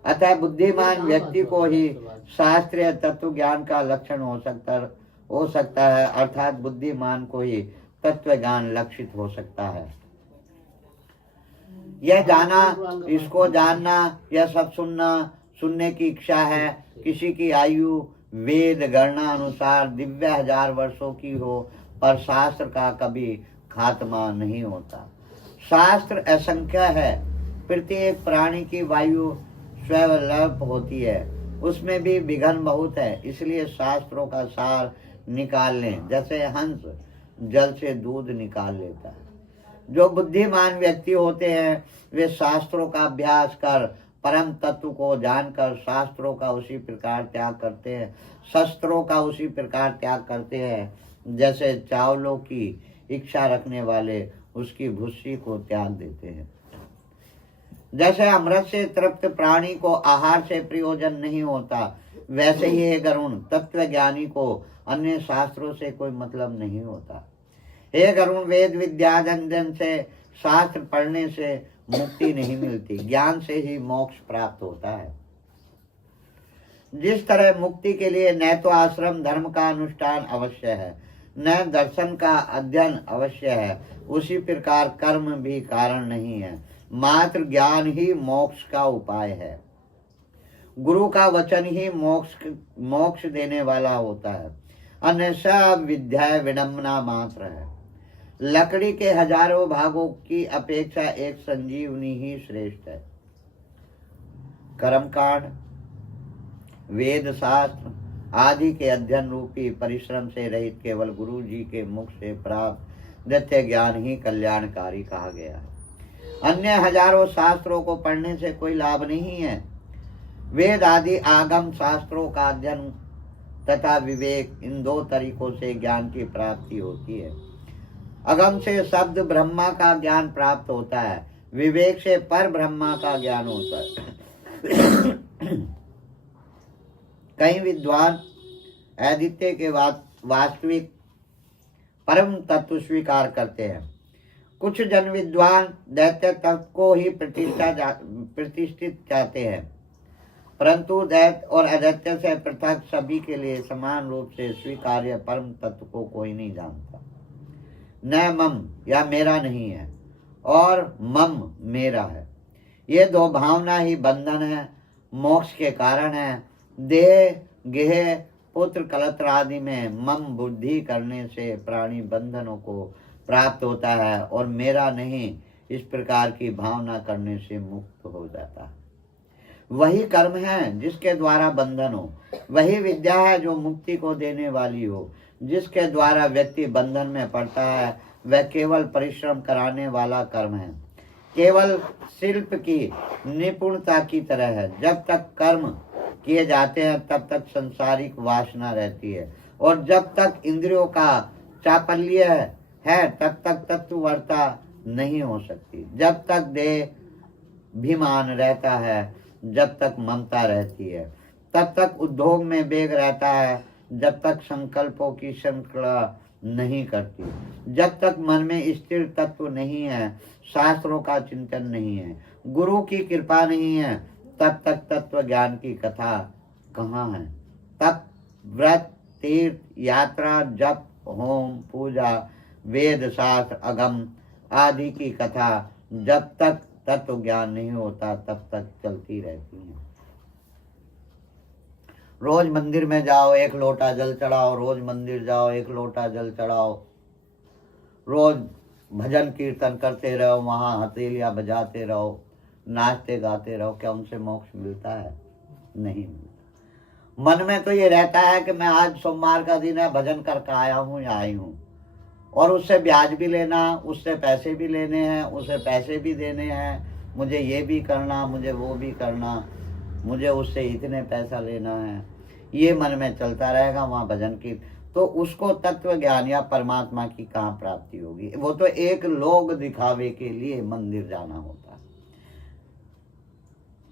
अतः बुद्धिमान व्यक्ति को ही शास्त्रीय तत्व ज्ञान का लक्षण हो सकता है, अर्थात बुद्धिमान को ही तत्व ज्ञान लक्षित हो सकता है। यह जाना, इसको जानना, यह सब सुनने की इच्छा है। किसी की आयु वेद गणना अनुसार दिव्य 1000 वर्षों की हो, पर शास्त्र का कभी खात्मा नहीं होता। शास्त्र असंख्य है। प्रत्येक प्राणी की वायु स्वल्प होती है, उसमें भी विघन बहुत है। इसलिए शास्त्रों का सार निकाल लें, जैसे हंस जल से दूध निकाल लेता है। जो बुद्धिमान व्यक्ति होते हैं वे शास्त्रों का अभ्यास कर परम तत्व को जानकर शास्त्रों का उसी प्रकार त्याग करते हैं, शस्त्रों का उसी प्रकार त्याग करते हैं, जैसे चावलों की इच्छा रखने वाले उसकी भूसी को त्याग देते हैं। जैसे अमृत से तृप्त प्राणी को आहार से प्रयोजन नहीं होता, वैसे ही हे गरुण तत्व ज्ञानी को अन्य शास्त्रों से कोई मतलब नहीं होता। हे गरुण, वेद विद्या अध्ययन से, शास्त्र पढ़ने से मुक्ति नहीं मिलती, ज्ञान से ही मोक्ष प्राप्त होता है। जिस तरह मुक्ति के लिए न तो आश्रम धर्म का अनुष्ठान अवश्य है, न दर्शन का अध्ययन अवश्य है, उसी प्रकार कर्म भी कारण नहीं है, मात्र ज्ञान ही मोक्ष का उपाय है। गुरु का वचन ही मोक्ष देने वाला होता है, अन्य सब विद्या विडंबना मात्र है। लकड़ी के हजारों भागों की अपेक्षा एक संजीवनी ही श्रेष्ठ है। कर्मकांड, वेद शास्त्र आदि के अध्ययन रूपी परिश्रम से रहित केवल गुरु जी के मुख से प्राप्त नित्य ज्ञान ही कल्याणकारी कहा गया है। अन्य हजारों शास्त्रों को पढ़ने से कोई लाभ नहीं है। वेद आदि आगम शास्त्रों का अध्ययन तथा विवेक, इन दो तरीकों से ज्ञान की प्राप्ति होती है। अगम से शब्द ब्रह्मा का ज्ञान प्राप्त होता है, विवेक से पर ब्रह्मा का ज्ञान होता है। कई विद्वान अद्वितीय के वास्तविक परम तत्व स्वीकार करते हैं। कुछ जन विद्वान दैत्य तत्व को ही प्रतिष्ठित चाहते हैं, परंतु दैत्य और अदैत्य से पृथक सभी के लिए समान रूप से स्वीकार्य परम तत्व को कोई नहीं जानता। न मम या मेरा नहीं है और मम मेरा है, ये दो भावना ही बंधन है, मोक्ष के कारण है। देह गेह पुत्र कलत्र आदि में मम बुद्धि करने से प्राणी बंधनों को प्राप्त होता है और मेरा नहीं इस प्रकार की भावना करने से मुक्त हो जाता है। वही कर्म है जिसके द्वारा बंधन हो, वही विद्या है जो मुक्ति को देने वाली हो। जिसके द्वारा व्यक्ति बंधन में पड़ता है वह केवल परिश्रम कराने वाला कर्म है, केवल शिल्प की निपुणता की तरह है। जब तक कर्म किए जाते हैं तब तक संसारिक वासना रहती है, और जब तक इंद्रियों का चापल्य है तब तक तत्ववर्ता नहीं हो सकती। जब तक देह अभिमान रहता है जब तक ममता रहती है। तब तक उद्योग में वेग रहता है, जब तक संकल्पों की श्रृंखला नहीं करती। जब तक मन में स्थिर तत्व नहीं है, शास्त्रों का चिंतन नहीं है, गुरु की कृपा नहीं है, तब तक तत्व ज्ञान की कथा कहाँ है। तब व्रत, तीर्थ, यात्रा, जप, होम, पूजा, वेद, शास्त्र, अगम आदि की कथा जब तक तत्व ज्ञान नहीं होता तब तक चलती रहती है। रोज मंदिर में जाओ, एक लोटा जल चढ़ाओ, रोज मंदिर जाओ, एक लोटा जल चढ़ाओ, रोज भजन कीर्तन करते रहो, वहाँ हथेलियाँ बजाते रहो, नाचते गाते रहो, क्या उनसे मोक्ष मिलता है? नहीं मिलता। मन में तो ये रहता है कि मैं आज सोमवार का दिन है, भजन करके आया हूँ या आई हूँ, और उससे ब्याज भी लेना, उससे पैसे भी लेने हैं, उसे पैसे भी देने हैं, मुझे ये भी करना, मुझे वो भी करना, मुझे उससे इतने पैसा लेना है, ये मन में चलता रहेगा। वहाँ भजन की तो उसको तत्व ज्ञान या परमात्मा की कहाँ प्राप्ति होगी? वो तो एक लोग दिखावे के लिए मंदिर जाना होता है,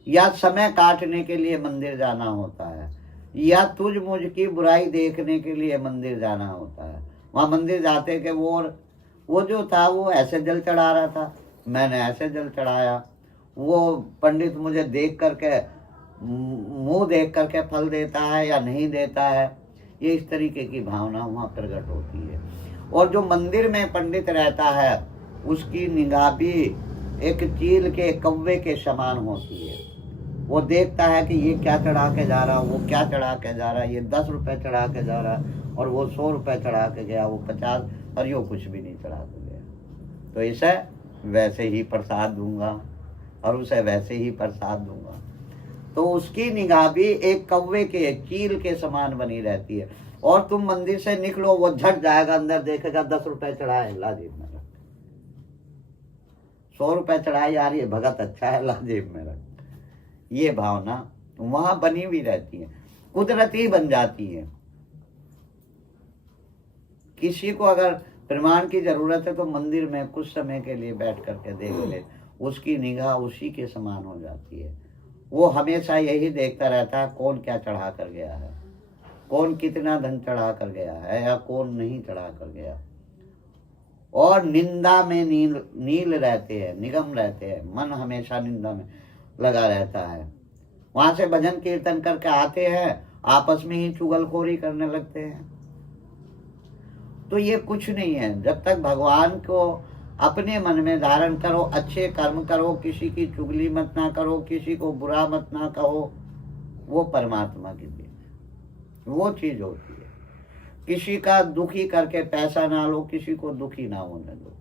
या समय काटने के लिए मंदिर जाना होता है, या तुझ मुझ की बुराई देखने के लिए मंदिर जाना होता है। वहाँ मंदिर जाते कि वो जो था वो ऐसे जल चढ़ा रहा था, मैंने ऐसे जल चढ़ाया, वो पंडित मुझे देख करके, मुंह देख करके फल देता है या नहीं देता है, ये इस तरीके की भावना वहाँ प्रकट होती है। और जो मंदिर में पंडित रहता है उसकी निगाह भी एक चील के कौवे के समान होती है। वो देखता है कि ये क्या चढ़ा के जा रहा, वो क्या चढ़ा के जा रहा, ये 10 रुपए चढ़ा के जा रहा, और वो 100 रुपए चढ़ा के गया, वो 50, और यो कुछ भी नहीं चढ़ा के गया। तो इसे वैसे ही प्रसाद दूंगा और उसे वैसे ही प्रसाद दूंगा। तो उसकी निगाह भी एक कौवे के, चील के समान बनी रहती है। और तुम मंदिर से निकलो, वो झट जाएगा अंदर, देखेगा 10 रुपए चढ़ाए, ला जेब में रख। 100 रुपए चढ़ाए, यार ये भगत अच्छा है, ला जेब में रख। ये भावना वहां बनी हुई रहती है, कुदरती बन जाती है। किसी को अगर प्रमाण की जरूरत है तो मंदिर में कुछ समय के लिए बैठ करके देख ले, उसकी निगाह उसी के समान हो जाती है। वो हमेशा यही देखता रहता है कौन क्या चढ़ा कर गया है, कौन कितना धन चढ़ा कर गया है या कौन नहीं चढ़ा कर गया। और निंदा में नील रहते हैं, निगम रहते हैं, मन हमेशा निंदा में लगा रहता है। वहां से भजन कीर्तन करके आते हैं, आपस में ही चुगलखोरी करने लगते हैं। तो ये कुछ नहीं है। जब तक भगवान को अपने मन में धारण करो, अच्छे कर्म करो, किसी की चुगली मत ना करो, किसी को बुरा मत ना कहो, वो परमात्मा की देन, वो चीज होती है। किसी का दुखी करके पैसा ना लो, किसी को दुखी ना होने दो।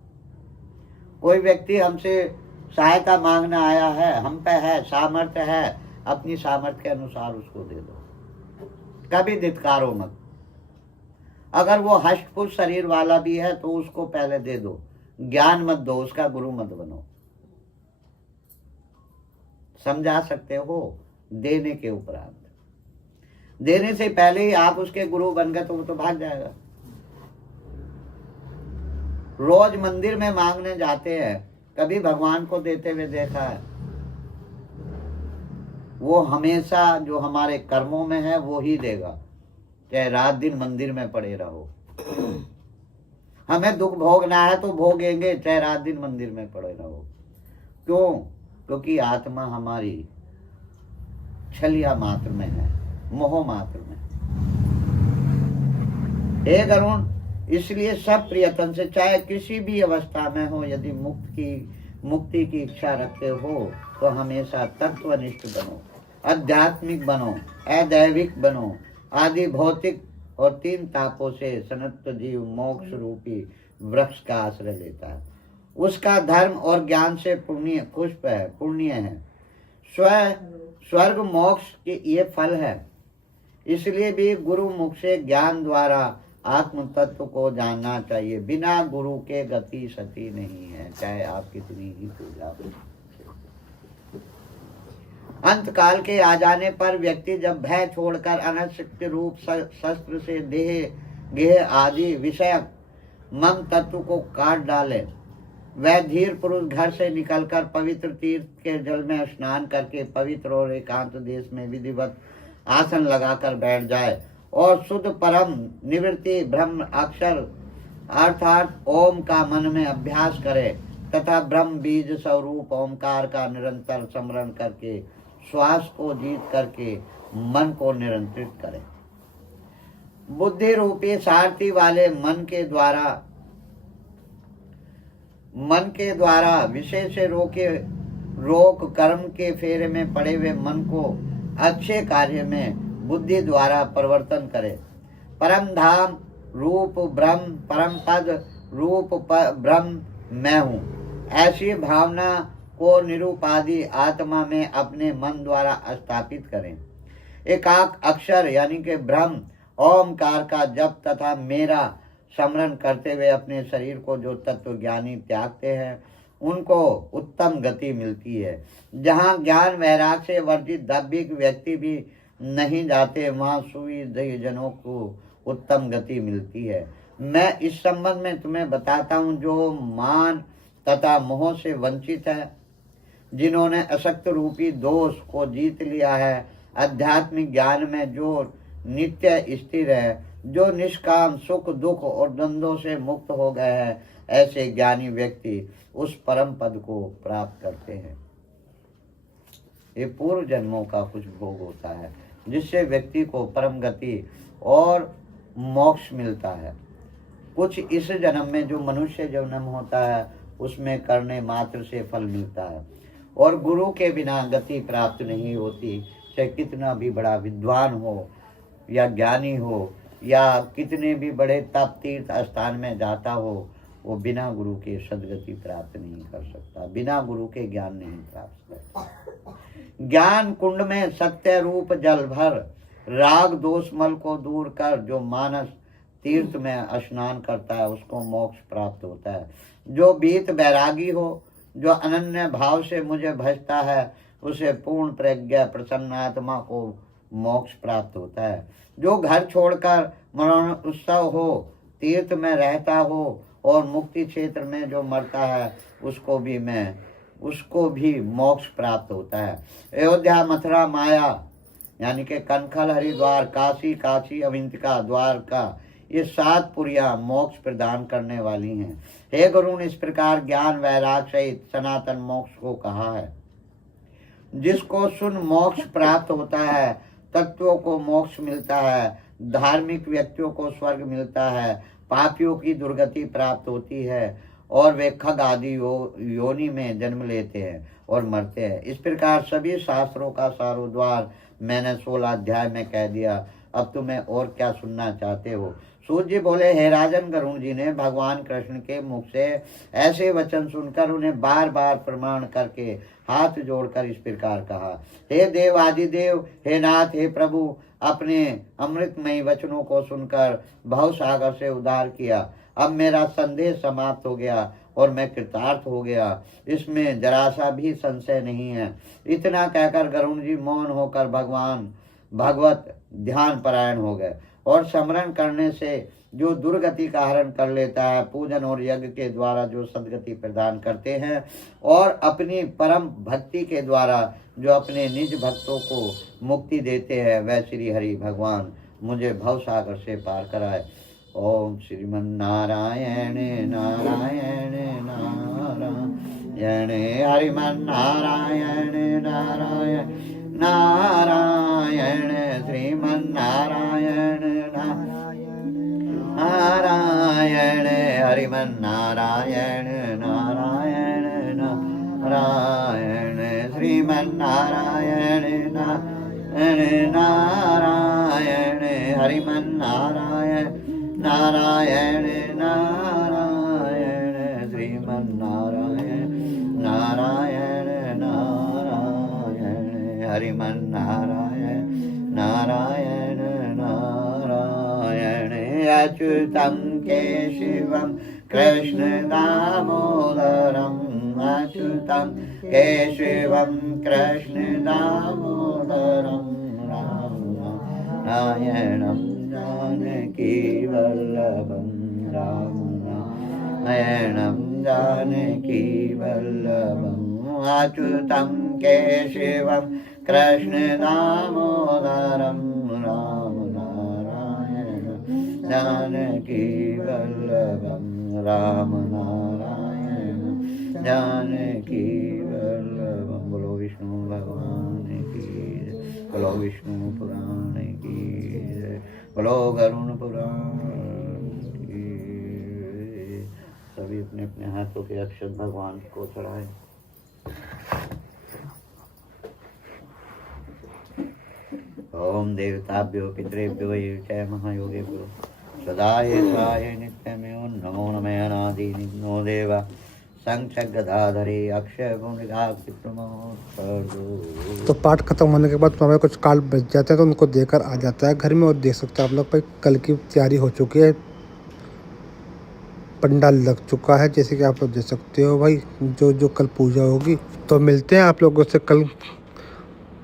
कोई व्यक्ति हमसे सहायता मांगने आया है, हम पे है सामर्थ्य है, अपनी सामर्थ्य के अनुसार उसको दे दो, कभी धिक्कारो मत। अगर वो हष्टपुष्ट शरीर वाला भी है तो उसको पहले दे दो, ज्ञान मत दो, उसका गुरु मत बनो। समझा सकते हो देने के उपरांत। देने से पहले ही आप उसके गुरु बन गए तो वो तो भाग जाएगा। रोज मंदिर में मांगने जाते हैं, कभी भगवान को देते हुए देखा है? वो हमेशा जो हमारे कर्मों में है वो ही देगा, चाहे रात दिन मंदिर में पड़े रहो। हमें दुख भोगना है तो भोगेंगे, चाहे रात दिन मंदिर में पड़े रहो। क्यों? क्योंकि आत्मा हमारी छलिया मात्र में है, मोह मात्र में। हे गरुण, इसलिए सब प्रयत्न से, चाहे किसी भी अवस्था में हो, यदि मुक्ति की इच्छा रखते हो तो हमेशा तत्वनिष्ठ बनो, आध्यात्मिक बनो, अदैविक बनो, आदि भौतिक और 3 तापों से सनत्व जीव मोक्ष रूपी वृक्ष का आश्रय लेता है। उसका धर्म और ज्ञान से पुण्य है। स्वर्ग मोक्ष के ये फल है। इसलिए भी गुरु मुख से ज्ञान द्वारा आत्म तत्व को जानना चाहिए। बिना गुरु के गति सती नहीं है, चाहे आप कितनी ही पूजा करें। अंत काल के आ जाने पर व्यक्ति जब भय छोड़कर अनशक्त रूप शस्त्र से देह गेह आदि विषय मम तत्व को काट डाले, वह धीर पुरुष घर से निकलकर पवित्र तीर्थ के जल में स्नान करके पवित्र और एकांत देश में विधिवत आसन लगाकर बैठ जाए और शुद्ध परम निवृत्ति ब्रह्म अक्षर अर्थात ओम का मन में अभ्यास करे तथा ब्रह्म बीज स्वरूप ओमकार का निरंतर स्मरण करके श्वास को जीत करके मन को नियंत्रित करे। बुद्धि रूपी सारथी वाले मन के द्वारा विषय से रोक कर्म के फेरे में पड़े हुए मन को अच्छे कार्य में बुद्धि द्वारा परिवर्तन करे। परम धाम रूप ब्रह्म, परम पद रूप ब्रह्म मैं हूँ, ऐसी भावना को निरूपादि आत्मा में अपने मन द्वारा स्थापित करें। एकाक अक्षर यानी कि ब्रह्म ओमकार का जप तथा मेरा स्मरण करते हुए अपने शरीर को जो तत्व ज्ञानी त्यागते हैं उनको उत्तम गति मिलती है। जहाँ ज्ञान वैराग से वर्जित दार्भिक व्यक्ति भी नहीं जाते वहाँ सुविधि जनों को उत्तम गति मिलती है। मैं इस संबंध में तुम्हें बताता हूँ, जो मान तथा मोह से वंचित है, जिन्होंने असक्त रूपी दोष को जीत लिया है, आध्यात्मिक ज्ञान में जो नित्य स्थिर है, जो निष्काम सुख दुख और द्वंद्वों से मुक्त हो गए हैं, ऐसे ज्ञानी व्यक्ति उस परम पद को प्राप्त करते हैं। ये पूर्व जन्मों का कुछ भोग होता है जिससे व्यक्ति को परम गति और मोक्ष मिलता है। कुछ इस जन्म में जो मनुष्य जन्म होता है उसमें करने मात्र से फल मिलता है और गुरु के बिना गति प्राप्त नहीं होती। चाहे कितना भी बड़ा विद्वान हो या ज्ञानी हो या कितने भी बड़े तप तीर्थ स्थान में जाता हो, वो बिना गुरु के सदगति प्राप्त नहीं कर सकता, बिना गुरु के ज्ञान नहीं प्राप्त करता। ज्ञान कुंड में सत्य रूप जल भर राग दोष मल को दूर कर जो मानस तीर्थ में स्नान करता है उसको मोक्ष प्राप्त होता है। जो बीत बैरागी हो, जो अनन्य भाव से मुझे भजता है, उसे पूर्ण प्रज्ञा प्रसन्न आत्मा को मोक्ष प्राप्त होता है। जो घर छोड़कर मरण उत्सव हो, तीर्थ में रहता हो और मुक्ति क्षेत्र में जो मरता है उसको भी मोक्ष प्राप्त होता है। अयोध्या मथुरा माया यानी कि कनखल हरिद्वार काशी अविंतिका द्वारका ये 7 पुरियां मोक्ष प्रदान करने वाली हैं। हे गुरु ने इस प्रकार ज्ञान वैराग सहित सनातन मोक्ष को कहा है। जिसको सुन मोक्ष प्राप्त होता है, तत्वों को मोक्ष मिलता है, धार्मिक व्यक्तियों को स्वर्ग मिलता है, पापियों की दुर्गति प्राप्त होती है और वे खग आदि योनि में जन्म लेते हैं और मरते हैं। इस प्रकार सभी शास्त्रों का सारोद्वार मैंने 16 अध्याय में कह दिया। अब तुम्हें और क्या सुनना चाहते हो? सूत जी बोले, हे राजन, गरुण जी ने भगवान कृष्ण के मुख से ऐसे वचन सुनकर उन्हें बार बार प्रमाण करके हाथ जोड़कर इस प्रकार कहा, हे देव आदिदेव, हे नाथ, हे प्रभु, अपने अमृतमयी वचनों को सुनकर भव सागर से उद्धार किया। अब मेरा संदेह समाप्त हो गया और मैं कृतार्थ हो गया, इसमें जरा सा भी संशय नहीं है। इतना कहकर गरुण जी मौन होकर भगवत ध्यान परायण हो गए और स्मरण करने से जो दुर्गति का हरण कर लेता है, पूजन और यज्ञ के द्वारा जो सदगति प्रदान करते हैं और अपनी परम भक्ति के द्वारा जो अपने निज भक्तों को मुक्ति देते हैं, वह श्री हरि भगवान मुझे भव सागर से पार कराए। ओम श्रीमन नारायण नारायण नारायण हरिमन नारायण नारायण नारायण श्रीमन नारायण नारायण हरिमन नारायण नारायण नारायण श्रीमन नारायण नारायण हरिमन नारायण नारायण नारायण श्रीमन नारायण नारायण नारायण हरिमन नारायण नारायण नारायण अच्युतं केशवं कृष्ण दामोदरम् अच्युतं केशवं कृष्ण दामोदरम् नारायणं जानकी वल्लभं राम नारायणं जानकी वल्लभं अच्युतं केशवं कृष्ण दामोदरं राम नारायण जानकी वल्लभं राम नारायण जानकी वल्लभं। बोलो विष्णु भगवान की जय, बोलो विष्णु पुराण की जय, बोलो गरुण पुराण की जय। सभी अपने अपने हाथों के अक्षत भगवान को चढ़ाए। ओम देवताभ्यो पितृभ्यो ये च महायोगेभ्यो सदाय स्वाय नित्यमेव नमो नमः अनादि निघ्नो देवा संचगदाधरे अक्षय भूमिका। तो पाठ खत्म होने के बाद हमें कुछ कार्ड बच जाते हैं तो उनको देकर आ जाता है घर में। और देख सकते हैं आप लोग भाई कल की तैयारी हो चुकी है, पंडाल लग चुका है जैसे कि आप लोग देख सकते हो भाई। जो कल पूजा होगी तो मिलते हैं आप लोगों से कल।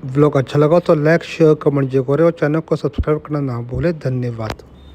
व्लॉग अच्छा लगा तो लाइक शेयर कमेंट जो करें और चैनल को सब्सक्राइब करना ना भूलें। धन्यवाद।